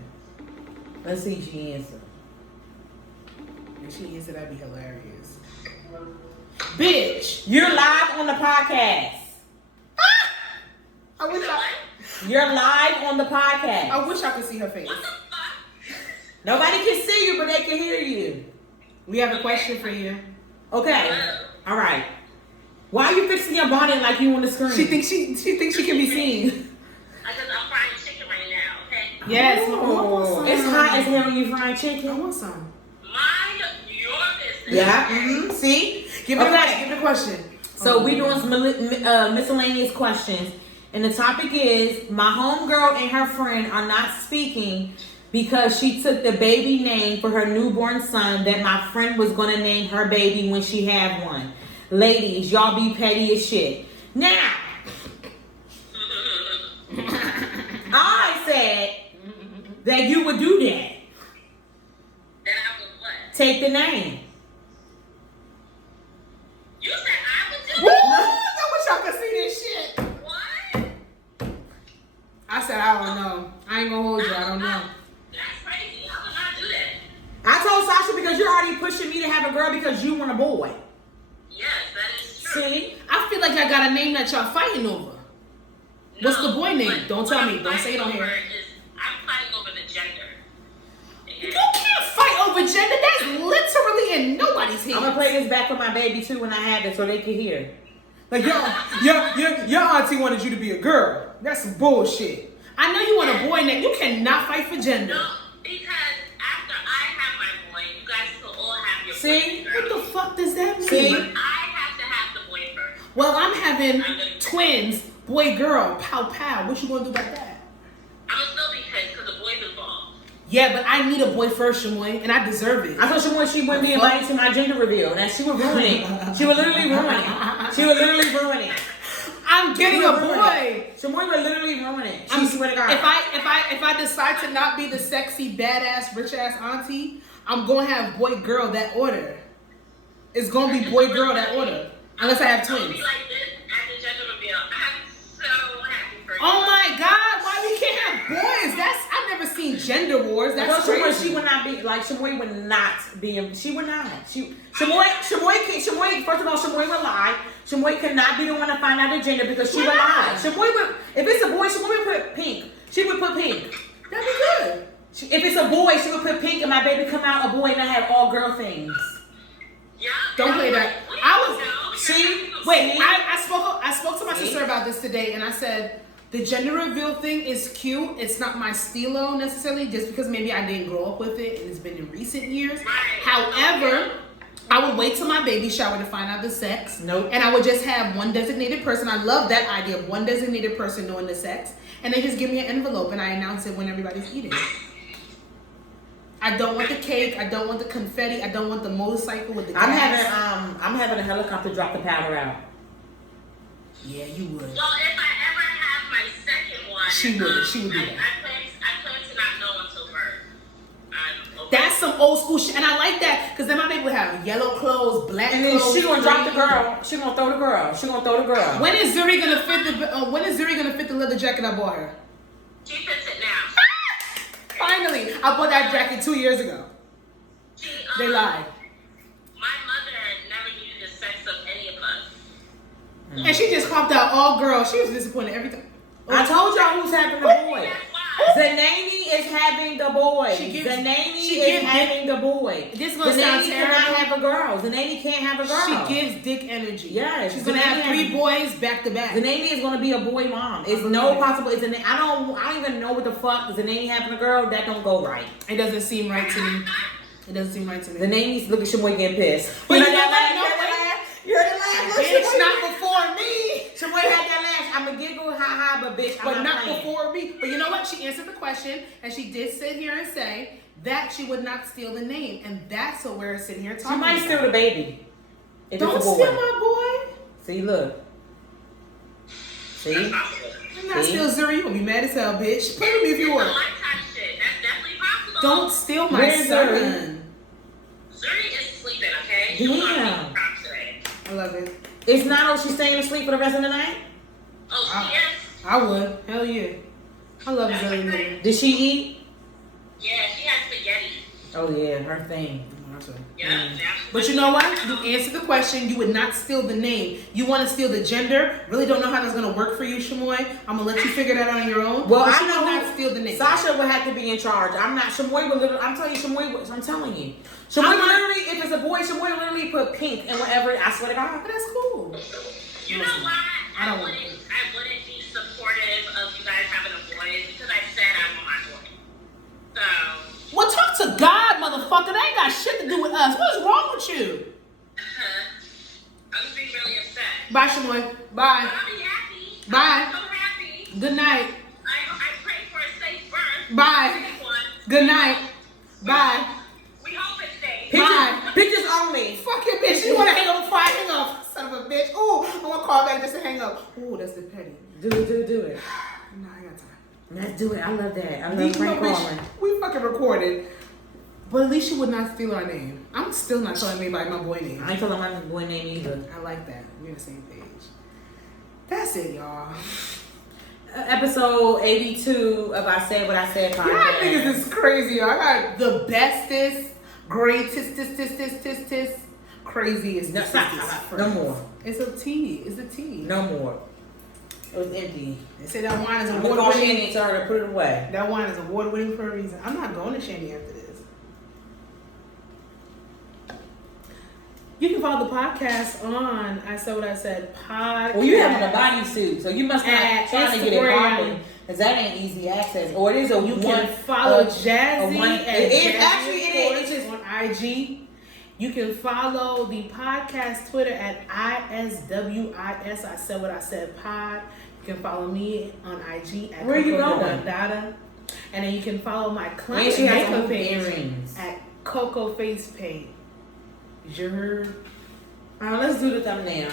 Let's see if she answers. If she answered, that'd be hilarious. Bitch, you're live on the podcast. You're live on the podcast. I wish I could see her face. Nobody can see you, but they can hear you. We have a question for you. Okay. All right. Why are you fixing your bonnet like you on the screen? She thinks she can be seen. Because I'm frying chicken right now, okay? Yes. Oh, it's hot as hell when you frying chicken. I want some. Mind your business. Yeah. Mm-hmm. See? Give me the question. So we doing some miscellaneous questions. And the topic is, my homegirl and her friend are not speaking because she took the baby name for her newborn son that my friend was going to name her baby when she had one. Ladies, y'all be petty as shit. Now, I said that you would do that. Then I would what? Take the name. You said I would do Woo! it? I wish y'all could see this shit. What? I said, I don't know. I ain't gonna hold you. I don't know. That's crazy. I would not do that. I told Sasha because you're already pushing me to have a girl because you want a boy. Yes, that is true. See? I feel like I got a name that y'all fighting over. What's the boy name? but Don't what tell I'm me. Don't say it on fighting here. over is I'm fighting over the gender. You can't fight over gender. That's literally in nobody's hands. I'm gonna play this back for my baby too when I have it so they can hear. Like your auntie wanted you to be a girl. That's some bullshit. I know you want a boy name. You cannot fight for gender. No, because after I have my boy, you guys will all have your See? boys. What the fuck does that mean? See? I have to have the boy first. Well, I'm having twins, boy, girl, pow, pow. What you gonna do about that? I'm gonna still be pissed because the boy's involved. Yeah, but I need a boy first, Shamoy, and I deserve it. I thought she wouldn't be invited to my gender reveal. Now she would ruin it. She would literally ruin it. She would literally ruin it. I'm getting a boy. Shamoy would literally ruin it. She swear to God. If I decide to not be the sexy, badass, rich ass auntie, I'm gonna have boy, girl that order. It's gonna be boy, girl that order. Unless I have Don't twins. be like this at the gender reveal. I'm so happy for you. Oh my God! Why we can't have boys? I've never seen gender wars. That's crazy. She would not be like Shamoy would not be. She would not. Shamoy. First of all, Shamoy would lie. Shamoy could not be the one to find out the gender because she would lie. Shamoy would. If it's a boy, Shamoy would put pink. She would put pink. That'd be good. If it's a boy, she would put pink, and my baby come out a boy, and I have all girl things. Yeah, Don't play that. I spoke to my sister about this today, and I said the gender reveal thing is cute. It's not my stilo necessarily, just because maybe I didn't grow up with it and it's been in recent years. Right. However, I would wait till my baby shower to find out the sex. Nope. And I would just have one designated person. I love that idea of one designated person knowing the sex, and they just give me an envelope and I announce it when everybody's eating. I don't want the cake. I don't want the confetti. I don't want the motorcycle with the gas. I'm having a helicopter drop the powder out. Yeah, you would. Well, if I ever have my second one, She would do that. I plan to not know until birth. That's some old school shit, and I like that because then my baby would have yellow clothes, black And then clothes. she gonna drop the girl. She gonna throw the girl. She gonna throw the girl. When is Zuri gonna fit the leather jacket I bought her? She fits it now. Finally, I bought that jacket 2 years ago. They lied. My mother never knew the sex of any of us. And she just popped out all girls. She was disappointed every time. I told y'all who's having the boy. Zanani is having the boy. Zanani is having the boy. This is gonna sound Zanani terrible. cannot have a girl. Zanani can't have a girl. She gives dick energy. Yes. She's gonna have 3 boys back to back. Zanani is gonna be a boy mom. It's no possible. I don't even know what the fuck Zanani having a girl. That don't go right. It doesn't seem right to me. It doesn't seem right to me. Zanani's look at Shamoy getting pissed. But you know that what? laugh? You heard the laugh? Bitch, not before me. Shamoy had that laugh. I'm a giggle, ha ha, but bitch, But I'm not playing. before me. But you know what? She answered the question, and she did sit here and say that she would not steal the name, and that's what we're sitting here talking She might about. steal the baby. If Don't it's a boy. steal my boy. See, look. See? I'm not steal Zuri. You gonna be mad as hell, bitch. Play with me if you want. Lifetime shit. That's definitely possible. Don't steal my Where's son. Zuri is sleeping, okay? Damn. I love it. It's not she's staying asleep for the rest of the night? Oh, yes. I would. Hell yeah. I love Zuri, man. Did she eat? Yeah, she has spaghetti. Oh yeah, her thing. Yeah. But you know what? You answered the question. You would not steal the name. You want to steal the gender. Really don't know how that's going to work for you, Shamoy. I'm going to let you figure that out on your own. Well, but I you know would not steal the name. Sasha would have to be in charge. I'm not. Shamoy would literally. I'm telling you, I'm telling you. Shamoy would literally, if it's a boy, Shamoy would literally put pink and whatever. I swear to God. But that's cool. You know why I don't I wouldn't be supportive of you guys having a boy is because I said I want my boy. So. Well, talk to God, motherfucker. That ain't got shit to do with us. What is wrong with you? I'm just being really upset. Bye, Shamoy. Bye. But I'll be happy. Bye. I'm so happy Good night. I pray for a safe birth. Bye. Good night. Bye. We hope it stays. Bye. Pictures only. Fuck your bitch. You want to hang up before I hang up? Son of a bitch. Ooh, I want to call back just to hang up. Ooh, that's the petty. Do it. No, I got time. Let's do it. I love that. I love These Frank bitch, calling. we fucking recorded. But at least you would not steal our name. I'm still not telling anybody my boy name. I ain't telling my boy name either. I like that. We're on the same page. That's it, y'all. Episode 82 of I Said What I Said podcast. Y'all niggas is crazy, y'all. I got the bestest, greatest, craziest. No, stop. No more. It's a T. It's a T. No more. It was empty. They say that wine is I'm gonna call award-winning. Shandy and tell her to put it away. That wine is award-winning for a reason. I'm not going to Shandy after this. You can follow the podcast on I Said What I Said podcast. Well, you having a bodysuit, so you must not trying to get it popping, because that ain't easy access. Or it is a You one. can follow Jazzy It's just on IG. You can follow the podcast Twitter at ISWIS. I Said What I Said pod. You can follow me on IG at Where you Coco going? Dada. And then you can follow my And client she has makeup some page earrings. at Coco Face Paint. You heard? Alright, let's do the thumbnail.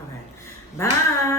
Okay. Bye.